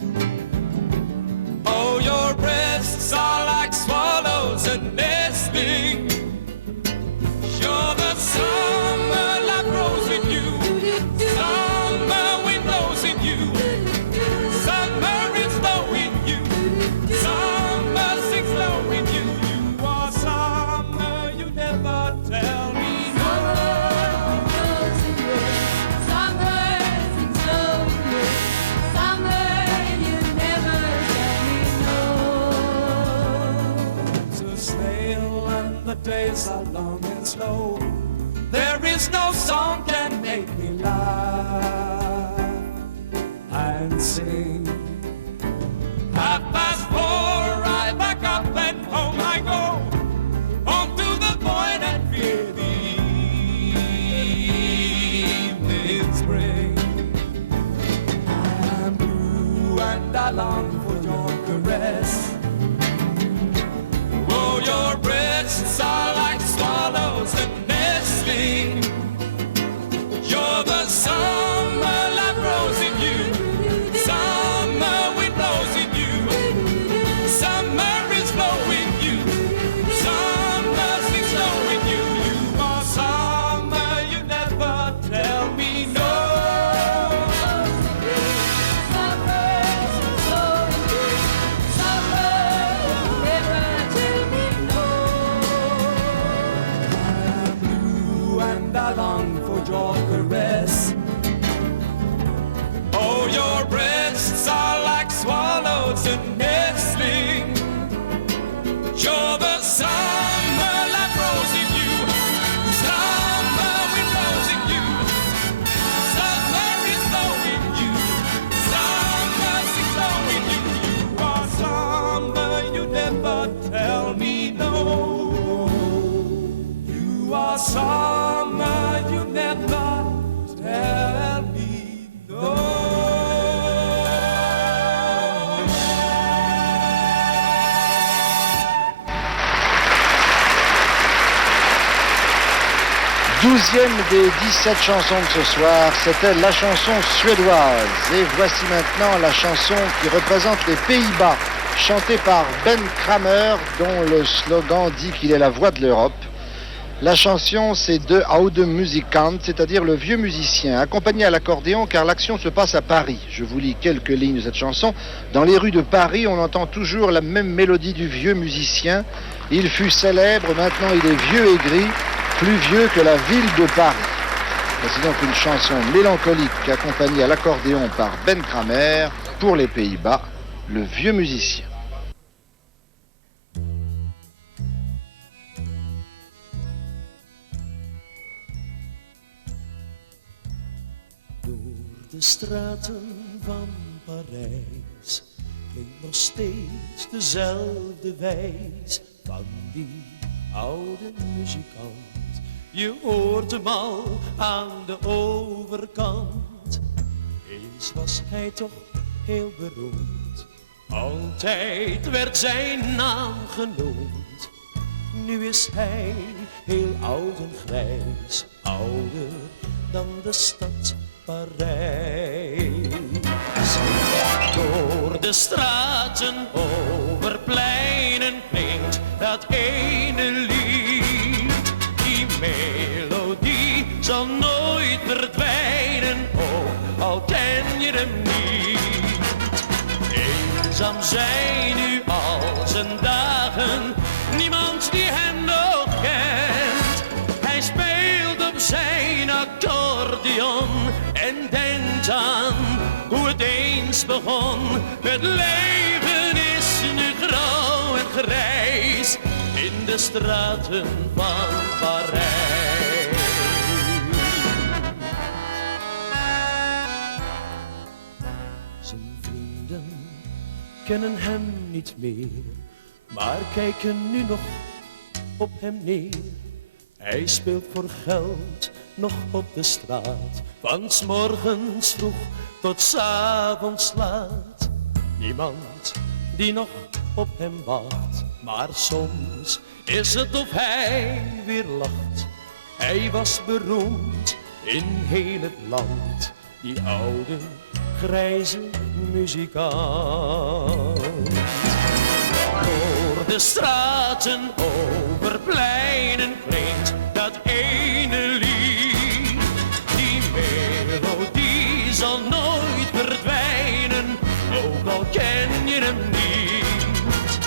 Oh, your breasts are like swallows and nestling. You're the summer that grows in you. Summer wind blows in you. Summer is blowing you. Summer sings low in you. You are summer, you never tell me no. Summer sings low in you. Summer, you never tell me no. To sail and the days are long and slow. There is no song can make me laugh and sing. 4:30, I back up and home I go. Home to the point and fear the evening's spring. I am blue and I long for your caress. Oh, your breasts are like swallows and nestling. You're the summer that grows in you. Summer wind blows in you. Summer is blowing you. Summer sings low in you. You are summer, you never tell me no. Summer sings low in you. Summer, you never tell me no. I'm blue and I long for your caress. Oh, your breasts are like swallows and nestling. You're the summer that grows in you. Summer wind blows in you. Summer is blowing you. Summer sings low in you. You are summer, you never tell me no. You are summer, you never tell me no. 12e des 17 chansons de ce soir, c'était la chanson suédoise. Et voici maintenant la chanson qui représente les Pays-Bas, chantée par Ben Kramer, dont le slogan dit qu'il est la voix de l'Europe. La chanson, c'est de Oude Muzikant, c'est-à-dire le vieux musicien, accompagné à l'accordéon, car l'action se passe à Paris. Je vous lis quelques lignes de cette chanson. Dans les rues de Paris, on entend toujours la même mélodie du vieux musicien. Il fut célèbre, maintenant il est vieux et gris, plus vieux que la ville de Paris. C'est donc une chanson mélancolique accompagnée à l'accordéon par Ben Kramer pour les Pays-Bas, le vieux musicien. De straten van Parijs klinkt nog steeds dezelfde wijs van die oude muzikant. Je hoort hem al aan de overkant. Eens was hij toch heel beroemd, altijd werd zijn naam genoemd. Nu is hij heel oud en grijs, ouder dan de stad Parijs. Door de straten over pleinen klinkt dat ene lied. Die melodie zal nooit verdwijnen, oh, al ken je hem niet. Eenzaam zijn nu al zijn dagen, niemand die hem nog kent. Hij speelt op zijn accordeon en denkt aan hoe het eens begon. Het leven is nu grauw en grijs in de straten van Parijs. Zijn vrienden kennen hem niet meer, maar kijken nu nog op hem neer. Hij speelt voor geld nog op de straat, van 's morgens vroeg tot 's avonds laat. Niemand die nog op hem wacht, maar soms is het of hij weer lacht. Hij was beroemd in heel het land, die oude grijze muzikant. Door de straten over pleinen klinkt dat ene lied. Die melodie zal nooit verdwijnen, ook al ken je hem niet.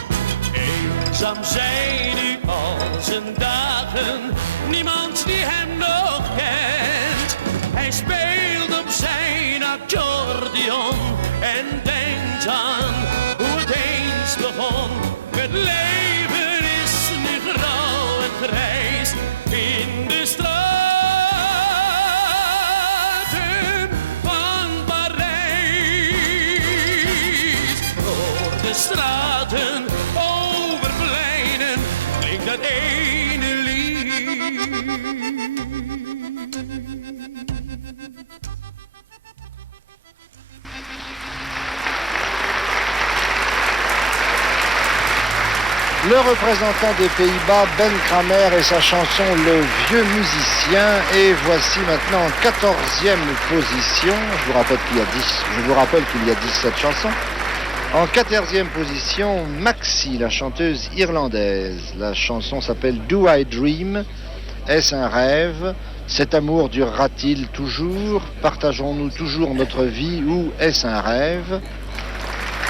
Eenzaam zijn nu al zijn dagen, niemand die hem nog kent. Hij speelt op zijn accordeon en denkt aan hoe het eens begon. Het leven is nu grauw en grijs in de straten van Parijs. Door de straten over pleinen klinkt dat ene lied. Le représentant des Pays-Bas, Ben Kramer, et sa chanson Le Vieux Musicien. Et voici maintenant en 14e position. Je vous rappelle qu'il y a 17 chansons. En 14e position, Maxi, la chanteuse irlandaise. La chanson s'appelle Do I Dream? Est-ce un rêve? Cet amour durera-t-il toujours? Partageons-nous toujours notre vie ou est-ce un rêve?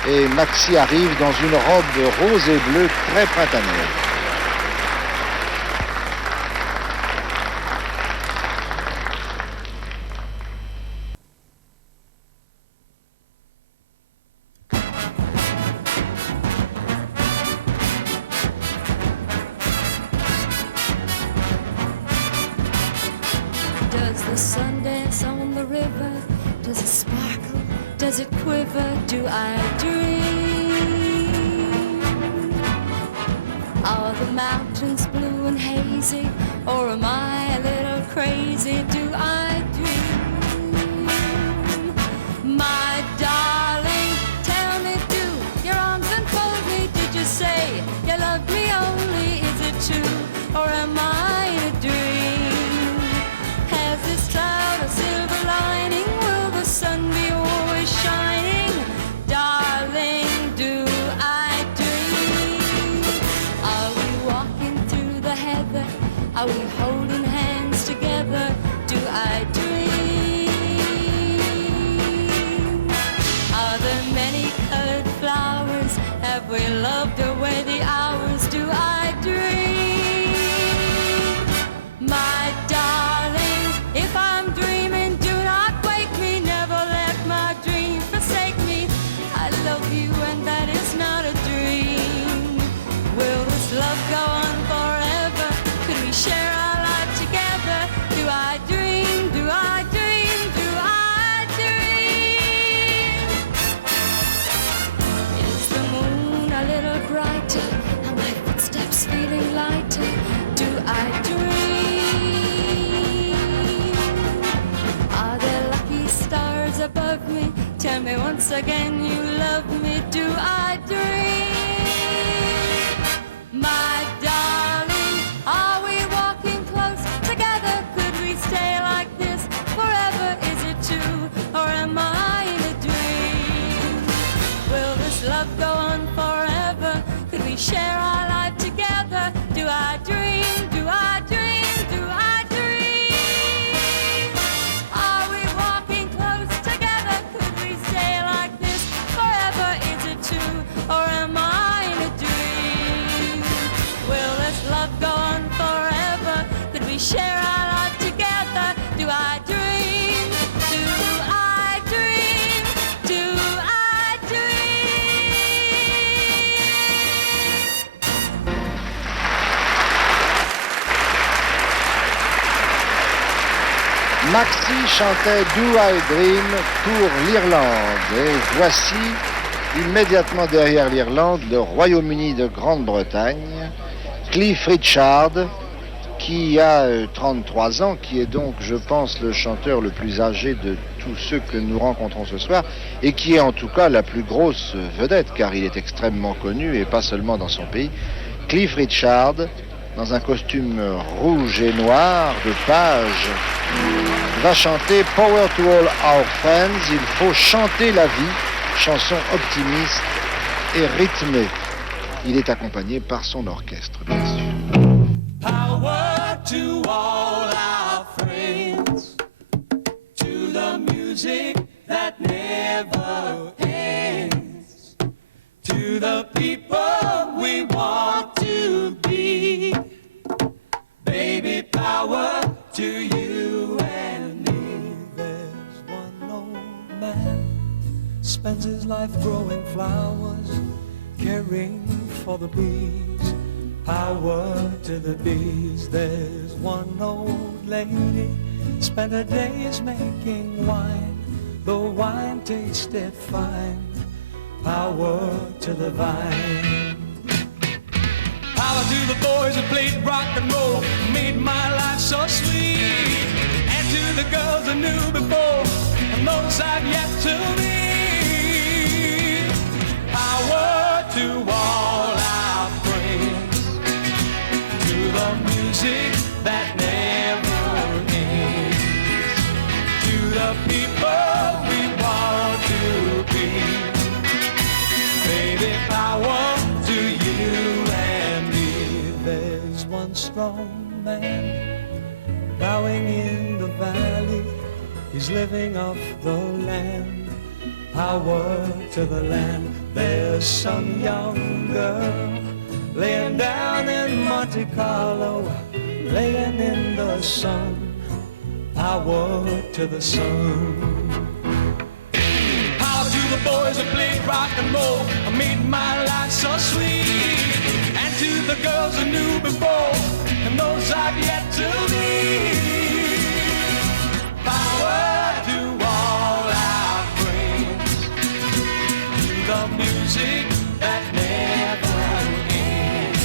Et Maxi arrive dans une robe rose et bleue très printanière. Does the sun dance on the river? Does it sparkle? Does it quiver? Do I dream? Are the mountains blue and hazy? Or am I a little crazy? Do I dream? My darling, tell me, do your arms unfold me? Did you say you love me only? Is it true? Or am I in a dream? Has this cloud a silver lining? Will the sun be always shining? Darling, do I dream? Are we walking through the heather? Are we holding hands together? Do I dream? Are there many colored flowers? Have we loved away the hours? Do I dream? My darling, if I'm dreaming, do not wake me. Never let my dream forsake me. I love you and that is not a dream. Will this love go on forever? Could we share our life together? Do I dream? Do I dream? Do I dream? Is the moon a little brighter? Are my footsteps feeling lighter? Do I dream? Are there lucky stars above me? Tell me once again you love me. Do I dream? My darling, are we walking close together? Could we stay like this forever? Is it true or am I in a dream? we share our life together? Do I dream? Do I dream? Do I dream? Are we walking close together? Could we stay like this forever? Is it true or am I in a dream? Will this love go on forever? Could we share our life together? Do I dream? Do I dream? Do I dream? Maxi chantait Do I Dream pour l'Irlande. Et voici, immédiatement derrière l'Irlande, le Royaume-Uni de Grande-Bretagne, Cliff Richard, qui a 33 ans, qui est donc, je pense, le chanteur le plus âgé de tous ceux que nous rencontrons ce soir, et qui est en tout cas la plus grosse vedette, car il est extrêmement connu, et pas seulement dans son pays. Cliff Richard, dans un costume rouge et noir de page, va chanter Power to All Our Friends. Il faut chanter la vie, chanson optimiste et rythmée. Il est accompagné par son orchestre, bien sûr. Power to all our friends, to the music that never ends, to the people we want to be. Baby, power to you and me. There's one old man spends his life growing flowers, caring for the bees. Power to the bees. There's one old lady spent her days making wine. The wine tasted fine. Power to the vine. Power to the boys who played rock and roll, made my life so sweet. And to the girls I knew before, and those I've yet to meet. Power to all our friends, to the music that never ends, to the people we want to be. Baby, power to you and me. There's one strong man bowing in the valley. He's living off the land. Power to the land. There's some young girl laying down in Monte Carlo, laying in the sun. Power to the sun. Power to the boys who played rock and roll, made my life so sweet. And to the girls I knew before, and those I've yet to meet. Power to all our friends, to the music that never ends,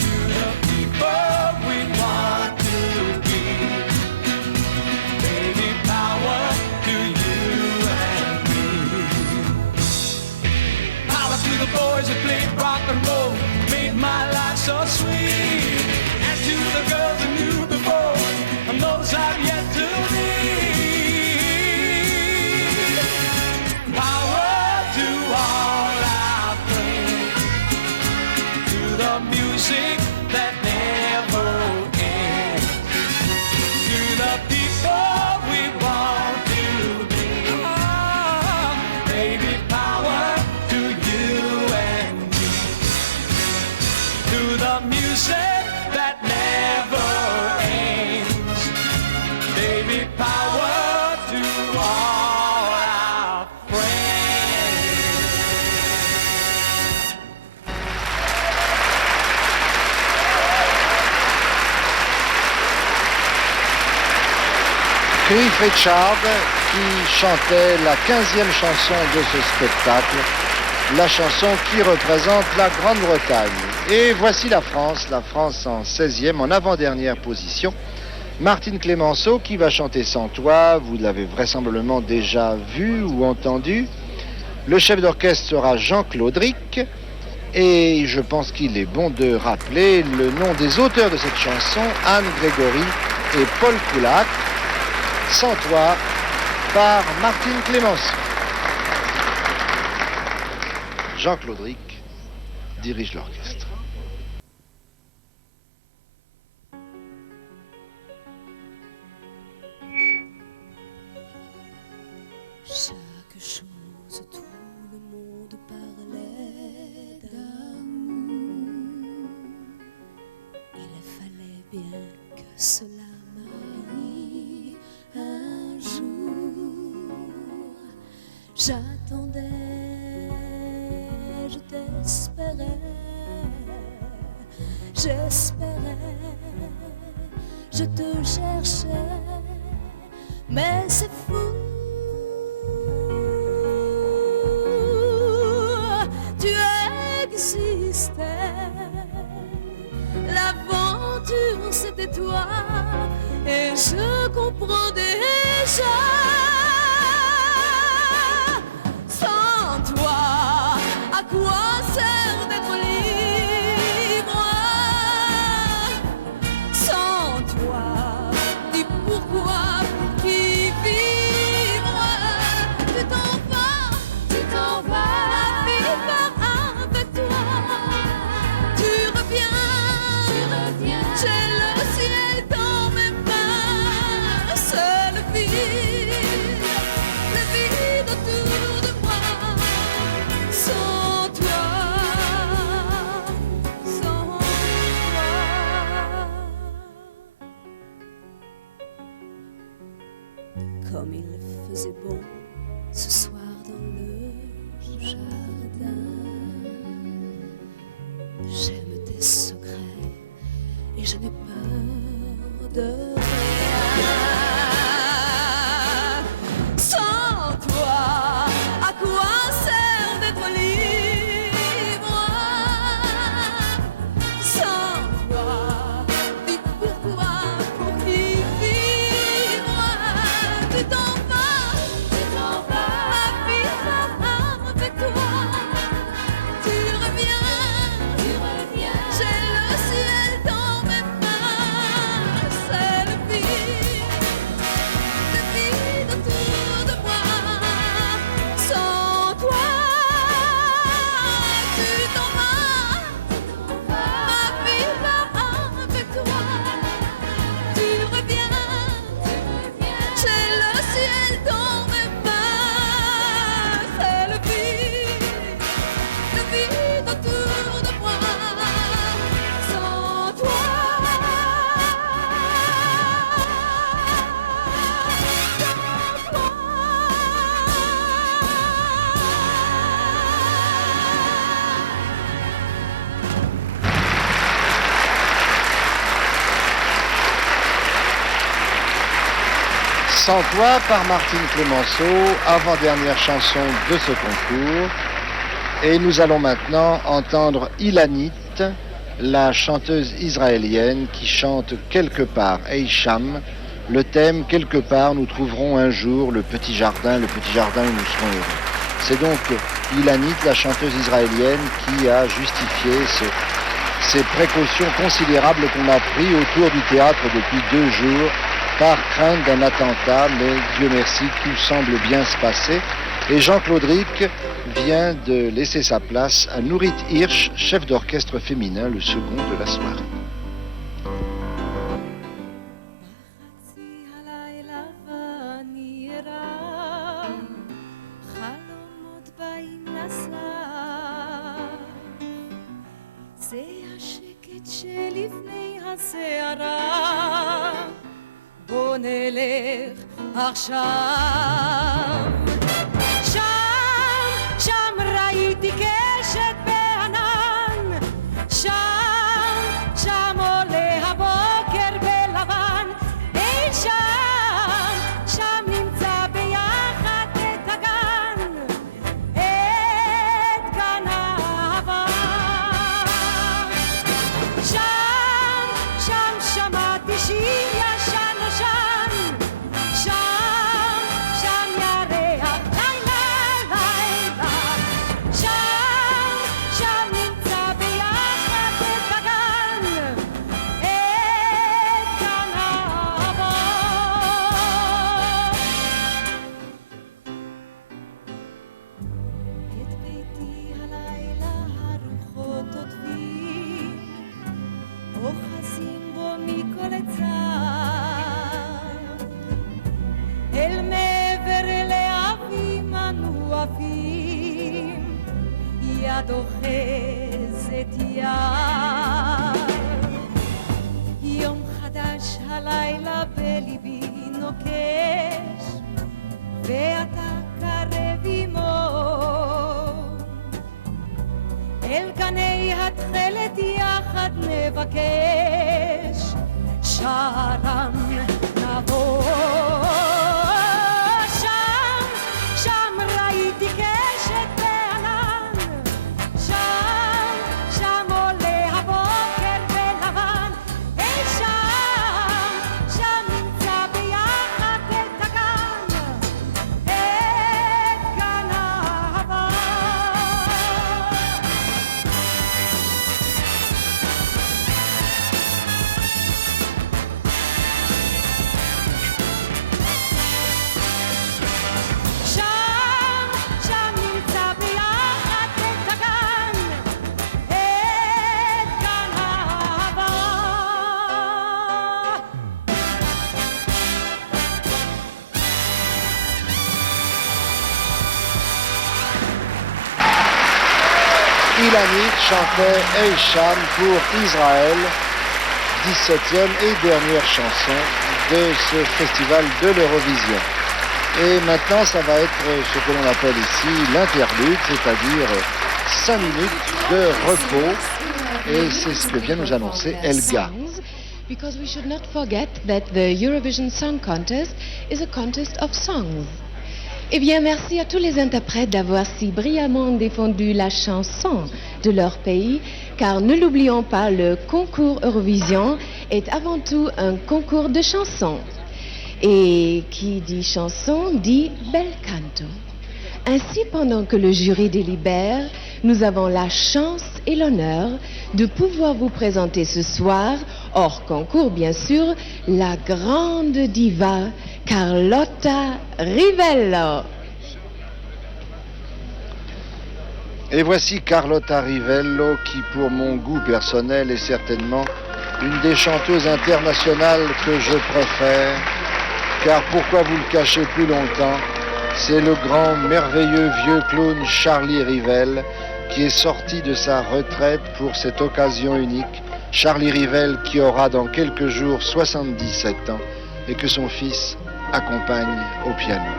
to the people we want to be. Baby, power to you and me. Power to the boys who played rock and roll, made my life so sweet. And to the girls I knew before, and those I've yet to meet. Power to all our friends, to the music that never ends, to the people we want to be. Oh, baby, power to you and me, to the music that never ends. Baby, power to all our friends. Cliff Richard qui chantait la 15e chanson de ce spectacle, la chanson qui représente la Grande-Bretagne. Et voici la France en 16e, en avant-dernière position. Martine Clémenceau qui va chanter Sans toi, vous l'avez vraisemblablement déjà vu ou entendu. Le chef d'orchestre sera Jean-Claude Ric. Et je pense qu'il est bon de rappeler le nom des auteurs de cette chanson, Anne Grégory et Paul Coulac. Sans toi, par Martine Clémenceau. Jean-Claude Ric, dirige l'orchestre. Chaque chose, tout le monde parlait d'amour. Il fallait bien que cela m'arrive un jour. J'attendais, je t'espérais, j'espérais, je te cherchais, mais c'est fou. Tu existais, l'aventure c'était toi, et je comprends déjà. Sans toi, à quoi sert d'être libre? Sans toi, dis pourquoi, qui vivre? Tu t'en vas, tu t'en vas. J'ai le ciel dans mes mains, c'est le vide autour de moi. Sans toi, sans toi. Comme il faisait bon ce soir dans le jardin, j'aime tes secrets et je n'ai peur de rien. Sans toi, à quoi sert d'être libre? Sans toi, dis pourquoi, pour qui vivre? Tu t'en vas, ma vie avec toi. Tu reviens, j'ai le ciel dans mes mains, c'est le vide autour de moi. Sans toi, tu t'en vas, ma vie avec toi. Tu reviens, j'ai le ciel dans mes mains, c'est le vide autour de moi. Sans toi, Sans toi par Martine Clémenceau, avant-dernière chanson de ce concours. Et nous allons maintenant entendre Ilanit, la chanteuse israélienne qui chante quelque part, Eisham, le thème quelque part nous trouverons un jour le petit jardin où nous serons heureux. C'est donc Ilanit, la chanteuse israélienne, qui a justifié ces précautions considérables qu'on a prises autour du théâtre depuis 2 jours par crainte d'un attentat, mais Dieu merci, tout semble bien se passer. Et Jean-Claude Rick vient de laisser sa place à Nourit Hirsch, chef d'orchestre féminin, le second de la soirée. בוא נלך עכשיו. שם ראיתי קשת בענן, שם עולה הבוקר בלבן, אי שם נמצא ביחד את הגן, את גן האהבה. שם שמעתי שיר ישן נושן, שם ירח לילה לילה, שם נמצא ביחד אוחזת יד. יום חדש הלילה בליבי נוקש, ואתה קרב עמו אל גני התכלת יחד נבקש, שרם נבוא. שם ראיתי קשת בענן, שם עולה הבוקר בלבן, שם נמצא ביחד את הגן, את גן האהבה. שם נמצא ביחד את הגן, את גן האהבה. Ilanit chantait Hey Sham pour Israël, 17e et dernière chanson de ce festival de l'Eurovision. Et maintenant, ça va être ce que l'on appelle ici l'interlude, c'est-à-dire 5 minutes de repos. Et c'est ce que vient nous annoncer Elga. Because we should not forget that the Eurovision Song Contest is a contest of songs. Eh bien, merci à tous les interprètes d'avoir si brillamment défendu la chanson de leur pays, car ne l'oublions pas, le concours Eurovision est avant tout un concours de chansons. Et qui dit chanson dit bel canto. Ainsi, pendant que le jury délibère, nous avons la chance et l'honneur de pouvoir vous présenter ce soir, hors concours bien sûr, la grande diva Carlotta Rivello. Et voici Carlotta Rivello qui, pour mon goût personnel, est certainement une des chanteuses internationales que je préfère. Car pourquoi vous le cacher plus longtemps, c'est le grand, merveilleux vieux clown Charlie Rivel qui est sorti de sa retraite pour cette occasion unique. Charlie Rivel qui aura dans quelques jours 77 ans et que son fils accompagne au piano.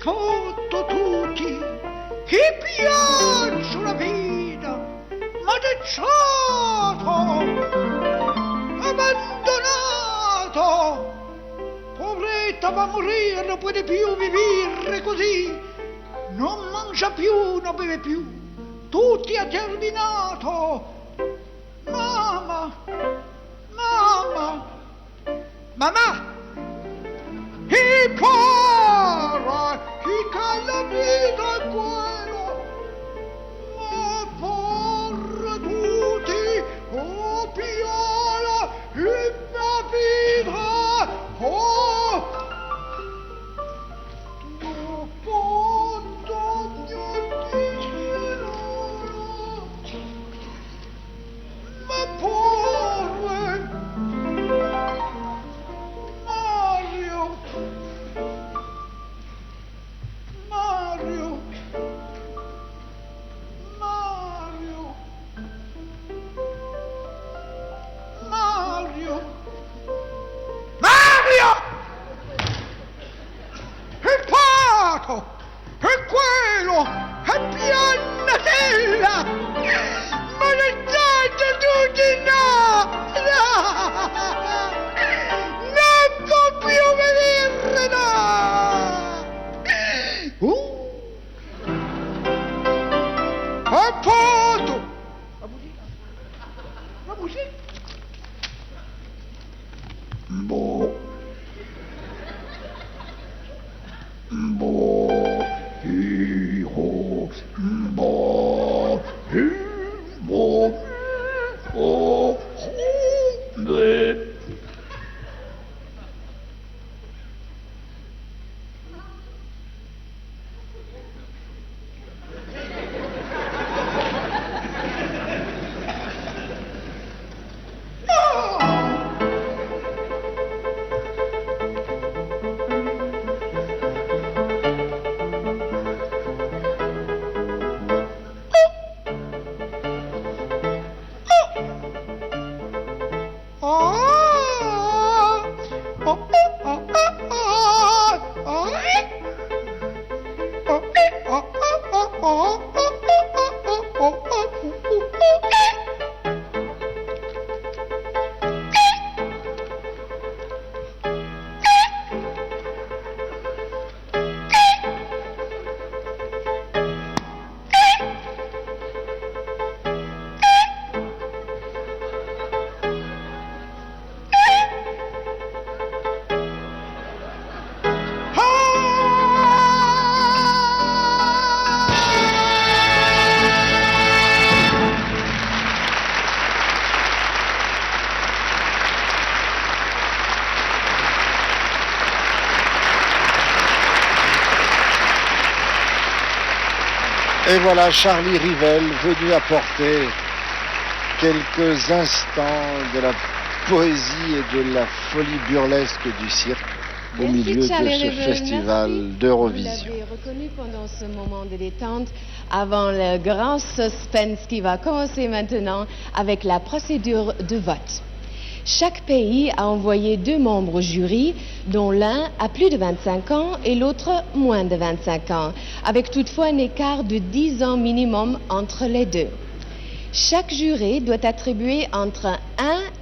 foto tutti che piaccio la vita, ma decciato, abbandonato, poveretta va a morire, non può più vivere così, non mangia più, non beve più, tutti ha terminato. Mamma, mamma, mamma, impara che la vita è quello, ma porre tutti, oh piola, la vita, oh, tuo fondo mio Dio, ma porre, Mario, Mario, Mario, Mario, Mario! Il pato! E quello! È piannatella! Malezzate tutti, no! No! Non può più venire, no! A foto! La musica! La musica! Boh! Boh! Hiho! Boh! Boh! Oh! Beh! Et voilà Charlie Rivel venu apporter quelques instants de la poésie et de la folie burlesque du cirque au milieu de ce festival d'Eurovision. Vous l'avez reconnu pendant ce moment de détente, avant le grand suspense qui va commencer maintenant avec la procédure de vote. Chaque pays a envoyé 2 membres au jury, dont l'un a plus de 25 ans et l'autre moins de 25 ans, avec toutefois un écart de 10 ans minimum entre les deux. Chaque jury doit attribuer entre 1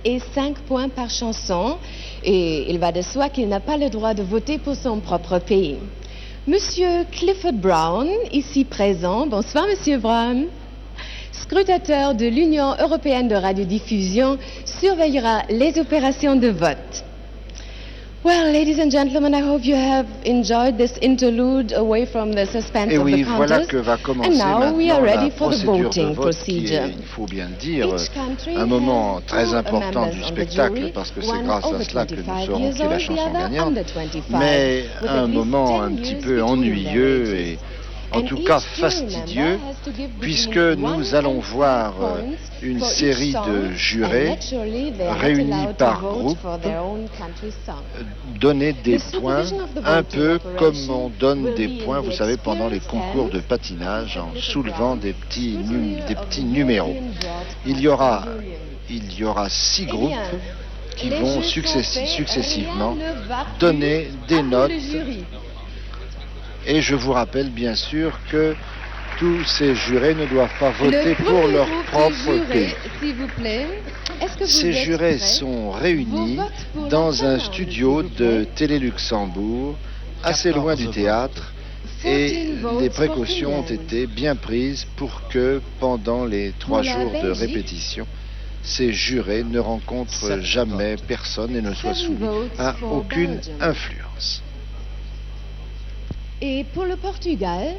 et 5 points par chanson et il va de soi qu'il n'a pas le droit de voter pour son propre pays. Monsieur Clifford Brown, ici présent, bonsoir Monsieur Brown, scrutateur de l'Union européenne de radiodiffusion, surveillera les opérations de vote. Well, ladies and gentlemen, I hope you have enjoyed this interlude away from the suspense Et of oui, the voilà contest. que va commencer And now we are maintenant ready la for the procédure de voting vote qui procedure. est, il faut bien le dire, Each country un moment has très 2 important members du on the spectacle jury, parce que c'est one grâce à over cela que nous 25 saurons years qui est la old, the chanson other gagnante, under 25, mais with un at least moment 10 un petit years peu between ennuyeux their et ages. en And tout each cas jury fastidieux, member has to give puisque between 1 nous allons and 5 voir points une for each série song, de jurés and naturally they are not réunis allowed to par vote groupe for their own country's song. donner des The points, supervision of the un voting peu operation comme on donne will des be in points, the vous savez, pendant les experienced concours de hands patinage en of soulevant Brown, des petits scrutineer of the numéros. European Il y aura, Broadcasting 6 Eh groupes bien, qui les vont jeux sont faits, successivement rien ne va plus donner des à vous, notes le jury. Et je vous rappelle bien sûr que tous ces jurés ne doivent pas voter pour leur propre pays. S'il vous plaît. Est-ce que vous Ces êtes jurés prêts? sont réunis Vos votes pour la dans un Finlande, studio s'il vous plaît. de Télé Luxembourg, assez loin du théâtre, et 14 votes des for précautions ont Finland. été bien prises pour que pendant les 3 Pour la jours de Belgique, répétition, ces jurés ne rencontrent 7 jamais votes. personne et ne soient 7 soumis votes à for aucune Belgium. influence. Et pour le Portugal,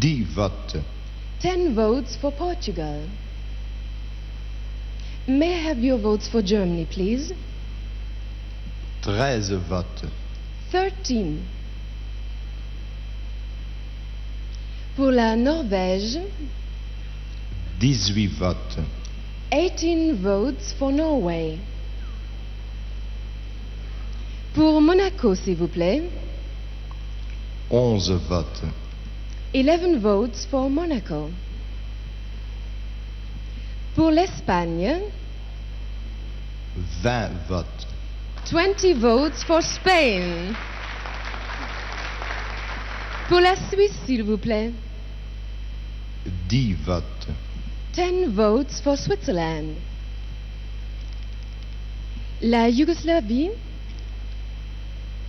10 votes. 10 votes for Portugal. May I have your votes for Germany, please? 13 votes. 13. Pour la Norvège, 18 votes. 18 votes for Norway. Pour Monaco, s'il vous plaît, 11 votes. 11 votes for Monaco. Pour l'Espagne, 20 votes. 20 votes for Spain. Pour la Suisse, s'il vous plaît, 10 votes. 10 votes for Switzerland. La Yougoslavie,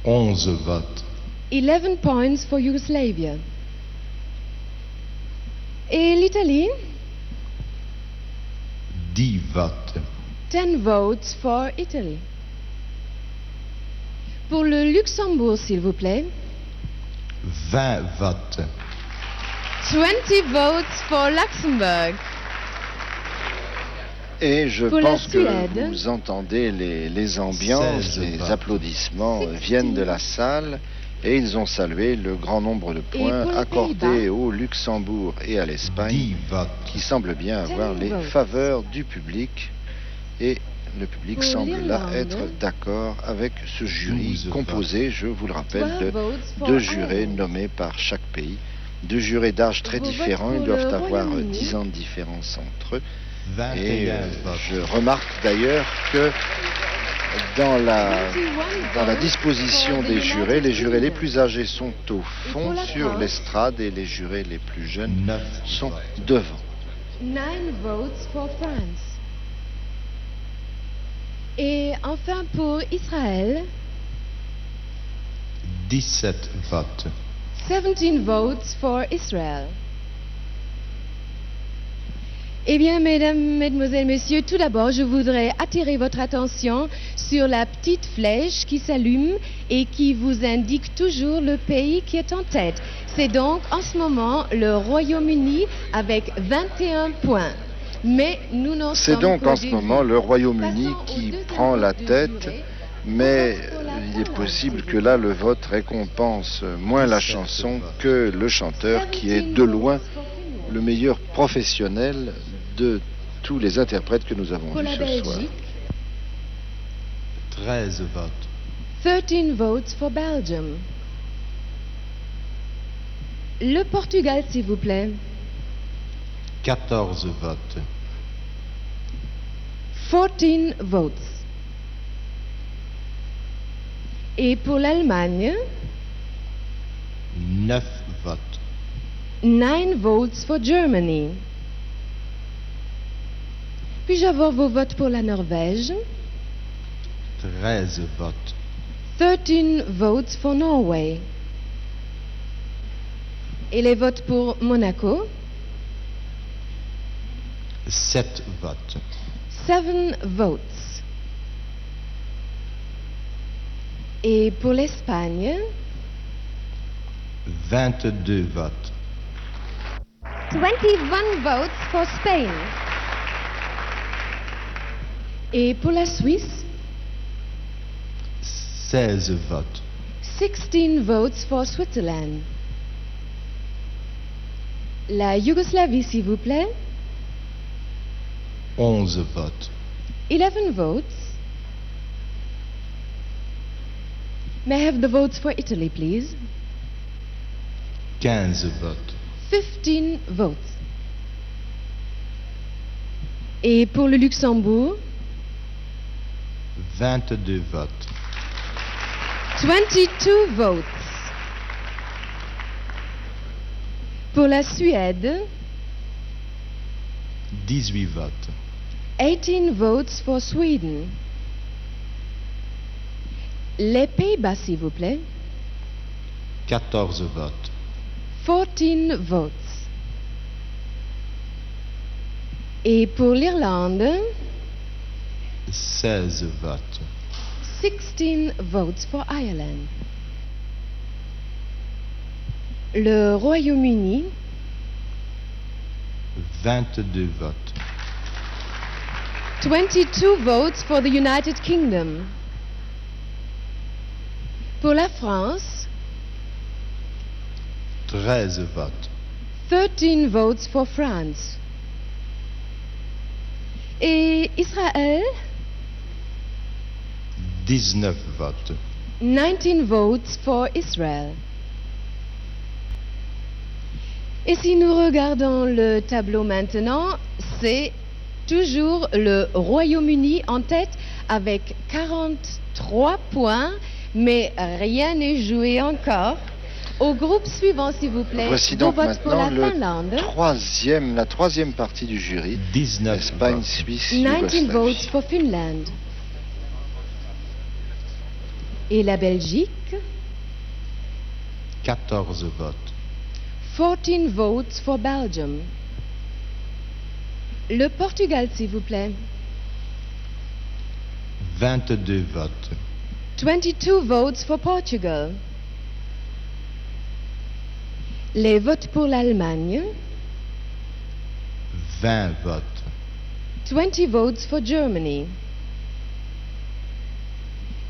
11 votes. 11 points for Yugoslavia. Et l'Italie, 10 votes. 10 votes for Italy. Pour le Luxembourg, s'il vous plaît, 20 votes. 20 votes for Luxembourg. Et je Pour la pense que Suède. vous entendez les ambiances, 16 les votes. applaudissements viennent de la salle et ils ont salué le grand nombre de points pour les accordés Pays-Bas. au Luxembourg et à l'Espagne 10 votes. qui semblent bien avoir 10 les votes. faveurs du public et le public Pour semble là l'Irlande. être d'accord avec ce jury 12 composé, je vous le rappelle, 12 de votes for 2 jurés Ireland. nommés par chaque pays. 2 jurés d'âge très Vos votes différents, ils pour doivent le avoir Royaume-Uni. 10 ans de différence entre eux. 21 Et votes. je remarque d'ailleurs que dans la disposition des jurés, les jurés les plus âgés sont au fond pour la sur France. l'estrade et les jurés les plus jeunes 9 sont votes. devant. 9 votes for France. Et enfin pour Israël, 17 votes. 17 votes for Israel. Eh bien, mesdames, mesdemoiselles, messieurs, tout d'abord, je voudrais attirer votre attention sur la petite flèche qui s'allume et qui vous indique toujours le pays qui est en tête. C'est donc en ce moment le Royaume-Uni avec 21 points. Mais nous n'en C'est sommes donc qu'au en ce début. moment le Royaume-Uni Passons au qui deuxième prend la vote du tête, juré. mais Vote pour la il est Finlande, possible s'il que vous là plaît. le vote récompense moins la chanson que le chanteur qui est 17 de loin votes for Finland. le meilleur professionnel de tous les interprètes que nous avons Pour vus la ce soir. Belgique, 13 votes. 13 votes for Belgium. Le Portugal, s'il vous plaît. 14 votes. 14 votes. Et pour l'Allemagne, 9 votes. 9 votes for Germany. Puis-je avoir vos votes pour la Norvège? 13 votes. 13 votes for Norway. Et les votes pour Monaco? 7 votes. 7 votes. Et pour l'Espagne? 22 votes. 21 votes for Spain. Et pour la Suisse? 16 votes. 16 votes for Switzerland. La Yougoslavie, s'il vous plaît? 11 votes. 11 votes. May I have the votes for Italy, please? 15 votes. 15 votes. Et pour le Luxembourg? 22 votes. 22 votes. Pour la Suède, 18 votes. 18 votes for Sweden. Les Pays-Bas, s'il vous plaît. 14 votes. 14 votes. Et pour l'Irlande, 16 votes. 16 votes for Ireland. Le Royaume-Uni, 22 votes. 22 votes for the United Kingdom. Pour la France, 13 votes. 13 votes for France. Et Israël, 19 votes. 19 votes for Israel. Et si nous regardons le tableau maintenant, c'est toujours le Royaume-Uni en tête avec 43 points, mais rien n'est joué encore. Au groupe suivant, s'il vous plaît, Voici deux donc votes pour la maintenant Finlande. la troisième partie du jury. 19 Espagne, votes. Suisse, 19 votes Yougoslavie. for Finland. Et la Belgique, 14 votes. 14 votes for Belgium. Le Portugal, s'il vous plaît. 22 votes. 22 votes for Portugal. Les votes pour l'Allemagne. 20 votes. 20 votes for Germany.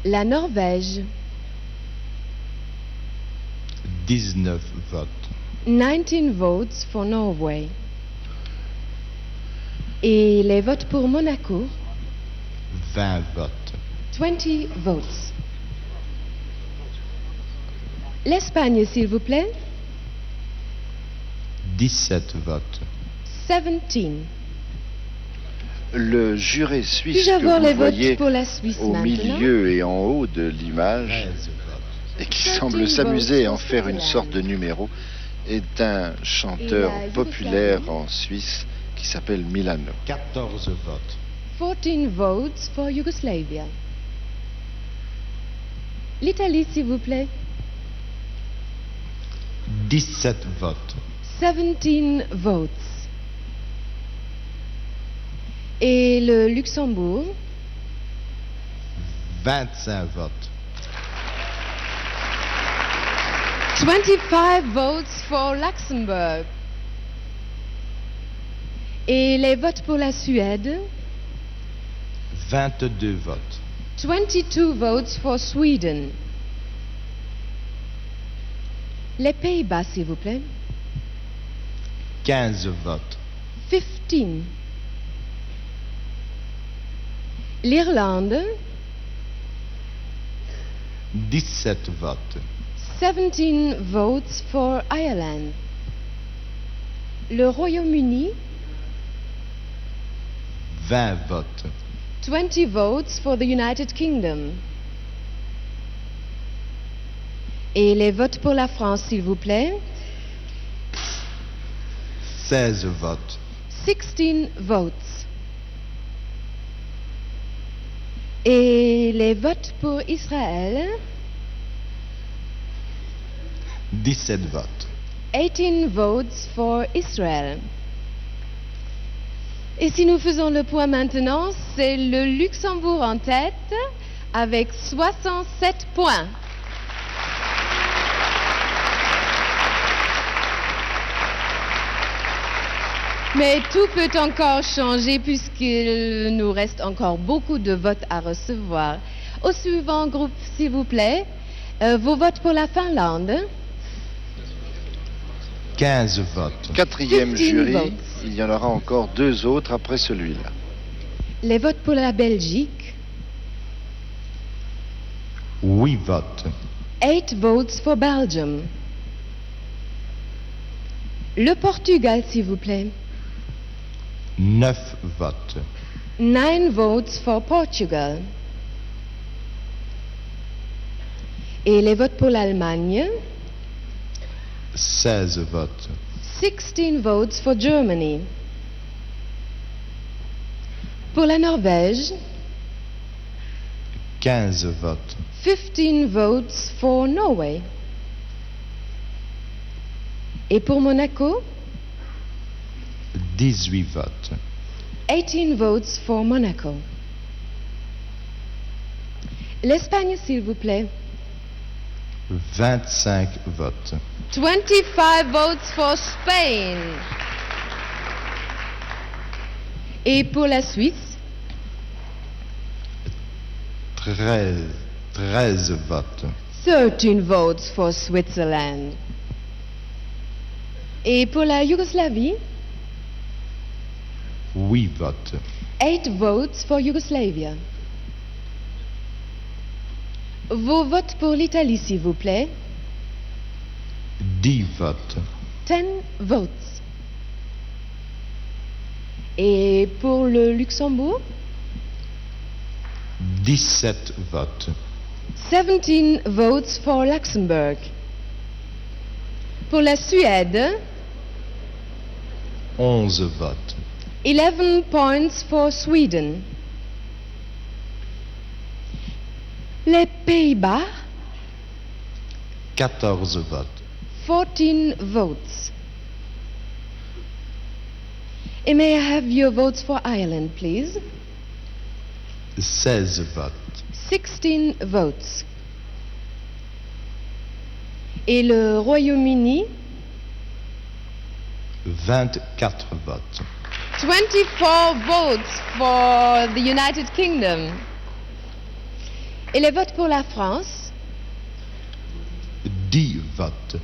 La Norvège. 19 votes. 19 votes for Norway. Et les votes pour Monaco. 20 votes. 20 votes. L'Espagne, s'il vous plaît. 17 votes. 17. Le juré suisse Puis-je que avoir les vous votes voyez pour la Suisse au maintenant? milieu et en haut de l'image 13 votes. et qui 13 semble votes s'amuser à en for faire une Finland. sorte de numéro est un chanteur Et la populaire Yougoslavie? en Suisse qui s'appelle Milano. 14 votes. 14 votes for Yugoslavia. L'Italie, s'il vous plaît. 17 votes. 17 votes. Et le Luxembourg. 25 votes. 25 votes for Luxembourg. Et les votes pour la Suède. 22 votes. 22 votes for Sweden. Les Pays-Bas, s'il vous plaît. 15 votes. 15. L'Irlande. 17 votes. 17 votes for Ireland. Le Royaume-Uni. 20 votes. 20 votes for the United Kingdom. Et les votes pour la France, s'il vous plaît. 16 votes. 16 votes. Et les votes pour Israël. 17 votes. 18 votes for Israel. Et si nous faisons le point maintenant, c'est le Luxembourg en tête avec 67 points. Mais tout peut encore changer puisqu'il nous reste encore beaucoup de votes à recevoir. Au suivant groupe, s'il vous plaît, vos votes pour la Finlande. 15 votes. Quatrième 15 jury, votes. il y en aura encore deux autres après celui-là. Les votes pour la Belgique. 8 votes. 8 votes for Belgium. Le Portugal, s'il vous plaît. 9 votes. 9 votes for Portugal. Et les votes pour l'Allemagne. 16 votes. 16 votes for Germany. Pour la Norvège, 15 votes. 15 votes for Norway. Et pour Monaco, 18 votes. 18 votes for Monaco. L'Espagne, s'il vous plaît. 25 votes. 25 votes for Spain. Et pour la Suisse, 13 votes. 13 votes for Switzerland. Et pour la Yougoslavie, 8 votes. 8 votes for Yugoslavia. Vos votes pour l'Italie, s'il vous plaît. 10 votes. 10 votes. Et pour le Luxembourg, 17 votes. 17 votes for Luxembourg. Pour la Suède, 11 votes. 11 points for Sweden. Les Pays-Bas, 14 votes. 14 votes. And may I have your votes for Ireland, please? 16 votes. 16 votes. Et le Royaume-Uni, 24 votes. 24 votes for the United Kingdom. Et les votes pour la France, 10 votes.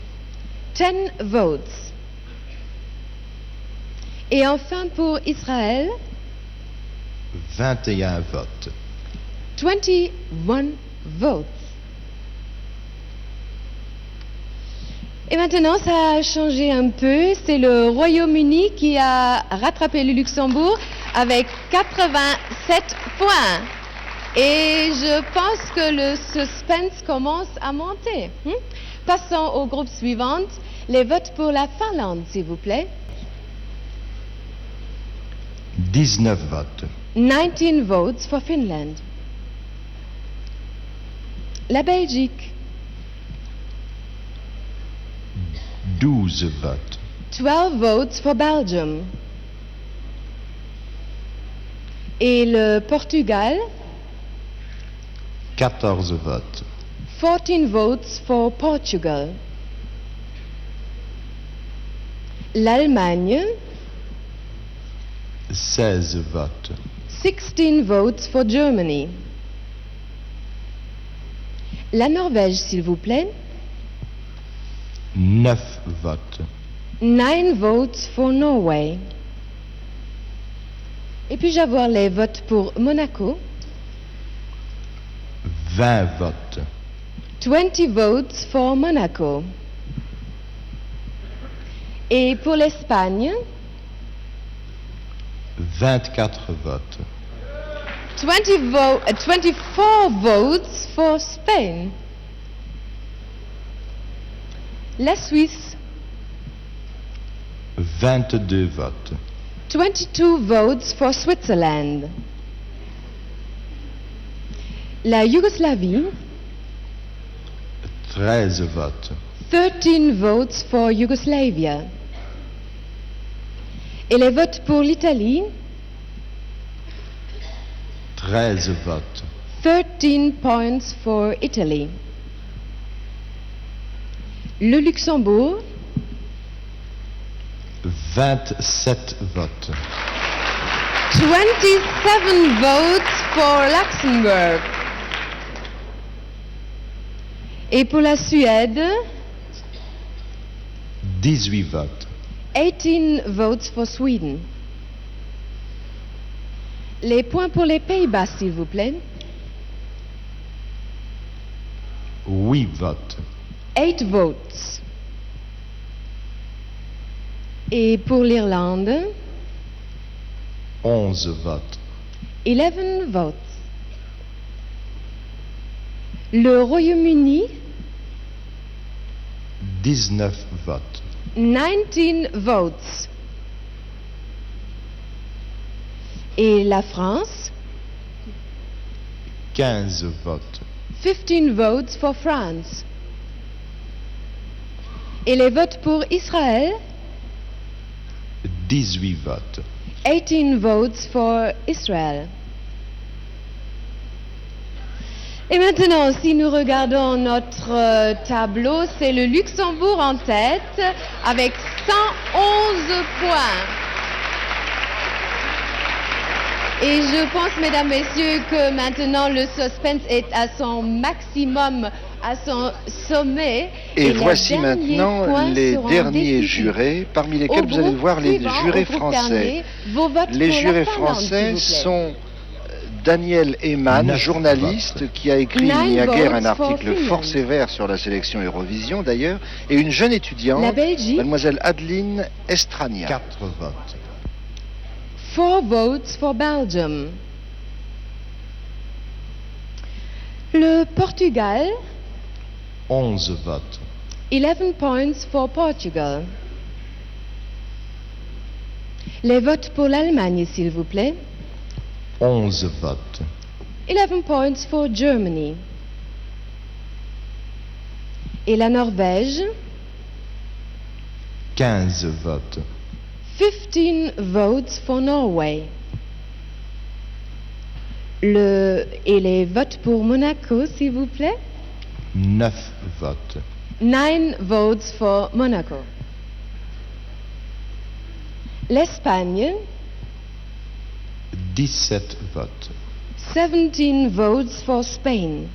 10 votes. Et enfin pour Israël, 21 votes. 21 votes. Et maintenant, ça a changé un peu. C'est le Royaume-Uni qui a rattrapé le Luxembourg avec 87 points. Et je pense que le suspense commence à monter. Passons au groupe suivant. Les votes pour la Finlande, s'il vous plaît. 19 votes. 19 votes for Finland. La Belgique, 12 votes. 12 votes for Belgium. Et le Portugal, 14 votes. 14 votes for Portugal. L'Allemagne, 16 votes. 16 votes for Germany. La Norvège, s'il vous plaît, 9 votes. 9 votes for Norway. Et puis-je avoir les votes pour Monaco? 20 votes. 20 votes for Monaco. Et pour l'Espagne, 24 votes. 24 votes for Spain. La Suisse, 22 votes. 22 votes for Switzerland. La Yougoslavie, 13 votes. 13 votes for Yugoslavia. Et les votes pour l'Italie, 13 votes. 13 points for Italy. Le Luxembourg, 27 votes. 27 votes for Luxembourg. Et pour la Suède, 18 votes. 18 votes for Sweden. Les points pour les Pays-Bas, s'il vous plaît. 8 votes. 8 votes. Et pour l'Irlande, 11 votes. 11 votes. Le Royaume-Uni, 19 votes. 19 votes. Et la France? 15 votes. 15 votes for France. Et les votes pour Israël? 18 votes. 18 votes for Israel. Et maintenant, si nous regardons notre tableau, c'est le Luxembourg en tête avec 111 points. Et je pense, mesdames, messieurs, que maintenant le suspense est à son maximum, à son sommet. Et voici les derniers maintenant points les seront derniers décisifs. jurés, parmi lesquels Au vous allez groupe voir les suivant, jurés au groupe français. dernier, vos votes Les pour la jurés Finlande, français s'il vous plaît. sont Daniel Eman, 9 journaliste, votes. qui a écrit 9 il y a guère un votes for article Finland. fort sévère sur la sélection Eurovision d'ailleurs, et une jeune La étudiante, Belgique, mademoiselle Adeline Estrania. 4 votes. 4 votes for Belgium. Le Portugal, 11 votes. 11 points for Portugal. Les votes pour l'Allemagne, s'il vous plaît. 11 votes. 11 points for Germany. Et la Norvège, 15 votes. 15 votes for Norway. Et les votes pour Monaco, s'il vous plaît. 9 votes. 9 votes for Monaco. L'Espagne, 17 votes. 17 votes for Spain.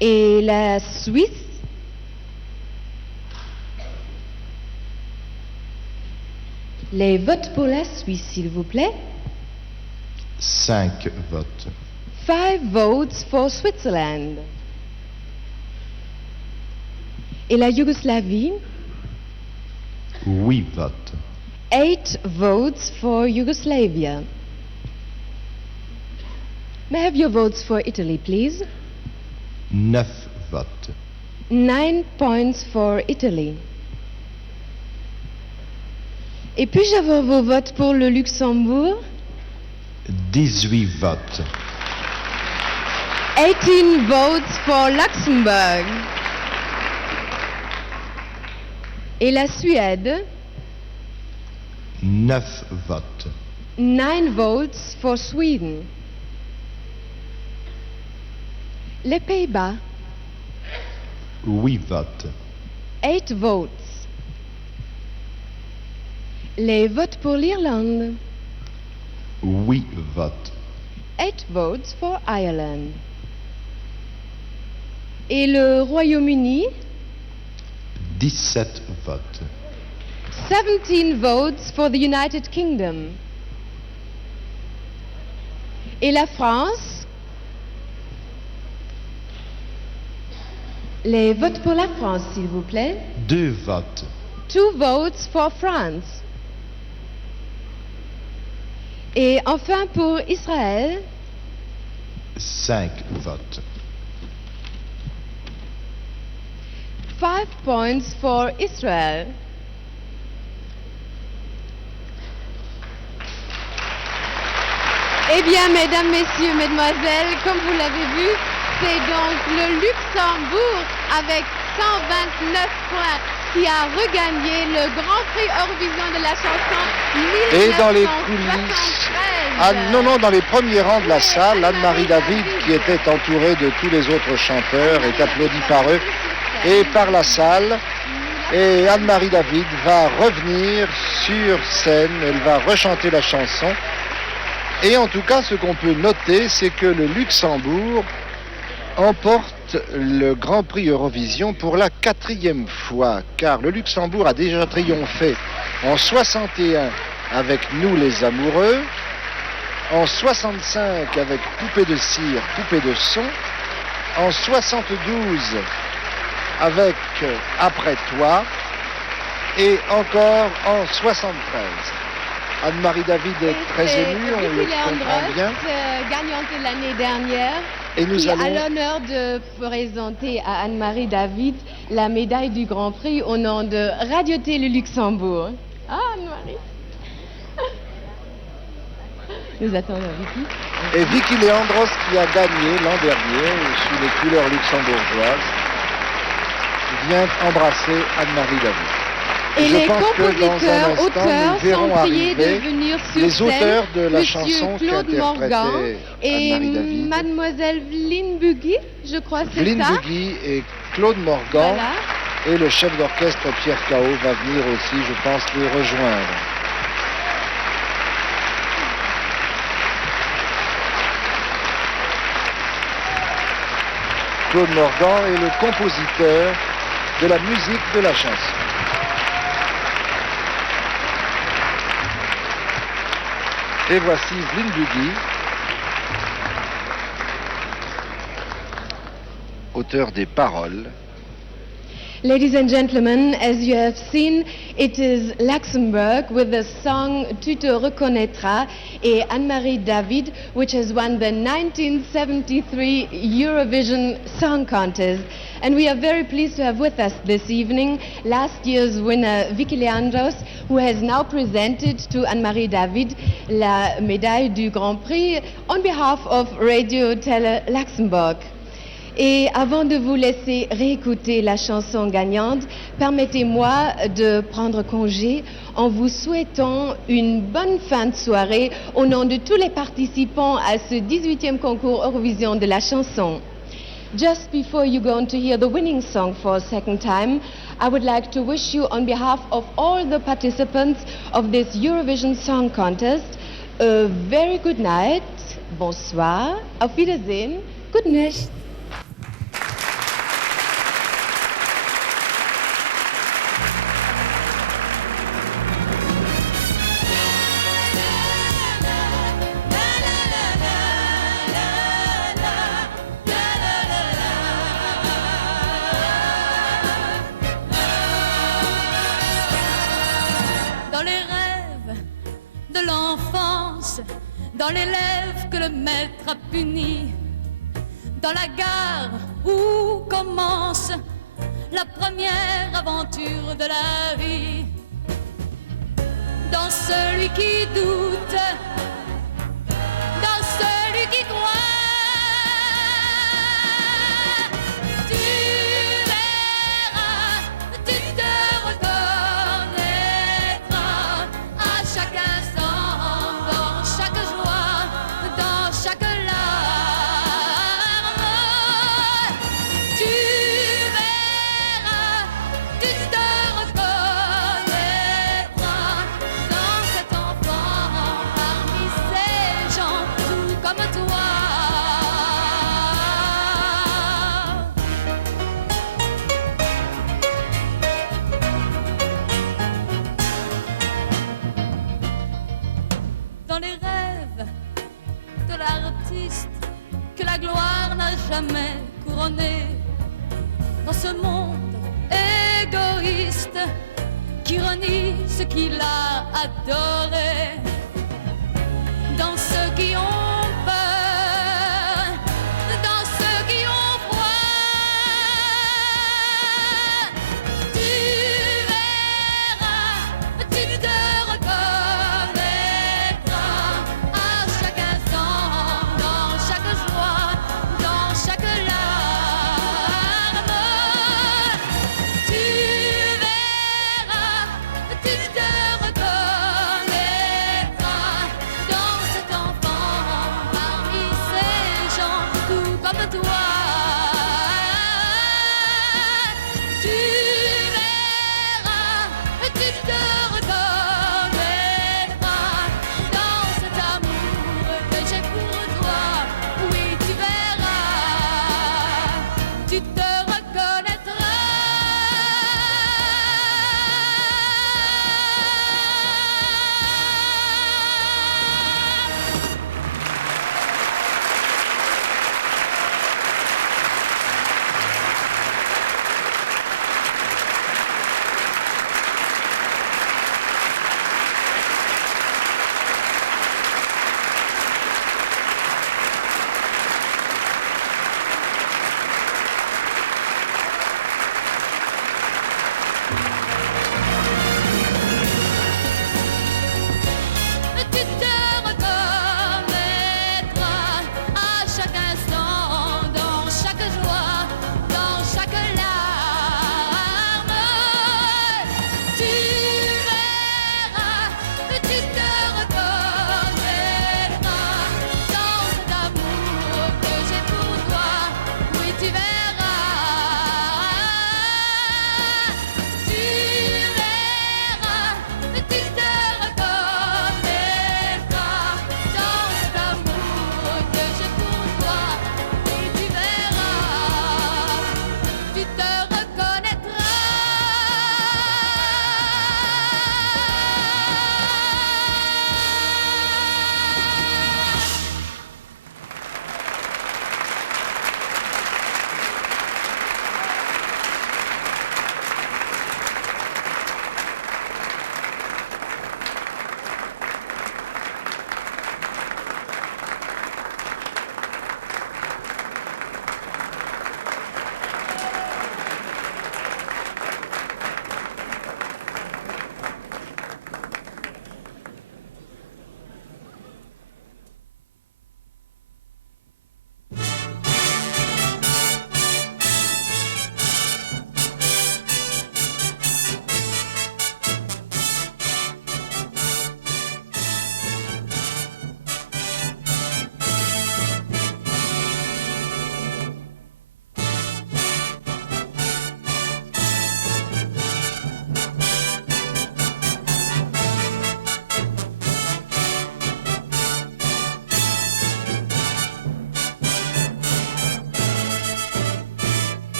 Et la Suisse, les votes pour la Suisse, s'il vous plaît. 5 votes. 5 votes for Switzerland. Et la Yougoslavie, 8 votes. 8 votes for Yugoslavia. May I have your votes for Italy, please? 9 votes. 9 points for Italy. Et puis-je avoir vos votes pour le Luxembourg? 18 votes. 18 votes for Luxembourg. Et la Suède? 9 votes. 9 votes for Sweden. Les Pays-Bas? 8 votes. 8 votes. Les votes pour l'Irlande? 8 votes. 8 votes for Ireland. Et le Royaume-Uni? 17 votes. 17 votes for the United Kingdom. Et la France? Les votes pour la France, s'il vous plaît. 2 votes. 2 votes for France. Et enfin pour Israël? 5 votes. 5 points for Israel. Eh bien, mesdames, messieurs, mesdemoiselles, comme vous l'avez vu, c'est donc le Luxembourg avec 129 points qui a regagné le Grand Prix Eurovision de la chanson 1973. Et dans les coulisses, dans les premiers rangs de la salle, Anne-Marie David, qui était entourée de tous les autres chanteurs, est applaudie par eux et par la salle. Et Anne-Marie David va revenir sur scène, elle va rechanter la chanson. Et en tout cas, ce qu'on peut noter, c'est que le Luxembourg emporte le Grand Prix Eurovision pour la 4e fois, car le Luxembourg a déjà triomphé en 61 avec Nous les Amoureux, en 65 avec Poupée de cire, Poupée de son, en 72 avec Après toi, et encore en 73. Anne-Marie David est très émue, on le comprend bien. Gagnante de l'année dernière. Et nous qui allons... a l'honneur de présenter à Anne-Marie David la médaille du Grand Prix au nom de Radio Télé Luxembourg. Ah, Anne-Marie. Nous attendons Vicky. Et Vicky Leandros qui a gagné l'an dernier sous les couleurs luxembourgeoises vient embrasser Anne-Marie David. Et je les pense que dans un compositeurs, instant, auteurs nous verrons sont priés de arriver venir sur les scène. auteurs de la Monsieur chanson Claude Morgan qu'interprétait et Anne-Marie David. Mademoiselle Vline Buggy, je crois c'est Vline ça. Buggy et Claude Morgan. Voilà. Et le chef d'orchestre Pierre Cao va venir aussi, je pense, les rejoindre. Claude Morgan est le compositeur de la musique de la chanson. Et voici Vline Buggy, auteur des paroles. Ladies and gentlemen, as you have seen, it is Luxembourg with the song Tu te reconnaîtras et Anne-Marie David, which has won the 1973 Eurovision Song Contest. And we are very pleased to have with us this evening last year's winner, Vicky Leandros, who has now presented to Anne-Marie David la médaille du Grand Prix on behalf of Radio Tele Luxembourg. Et avant de vous laisser réécouter la chanson gagnante, permettez-moi de prendre congé en vous souhaitant une bonne fin de soirée au nom de tous les participants à ce 18e concours Eurovision de la chanson. Just before you go on to hear the winning song for a second time, I would like to wish you on behalf of all the participants of this Eurovision Song Contest a very good night, bonsoir, auf Wiedersehen, good night. Dans l'élève que le maître a puni, dans la gare où commence la première aventure de la vie, dans celui qui doute, dans celui qui croit, tu verras, tu te reconnaîtras à chaque instant. Que la gloire n'a jamais couronné, dans ce monde égoïste qui renie ce qu'il a adoré, dans ceux qui ont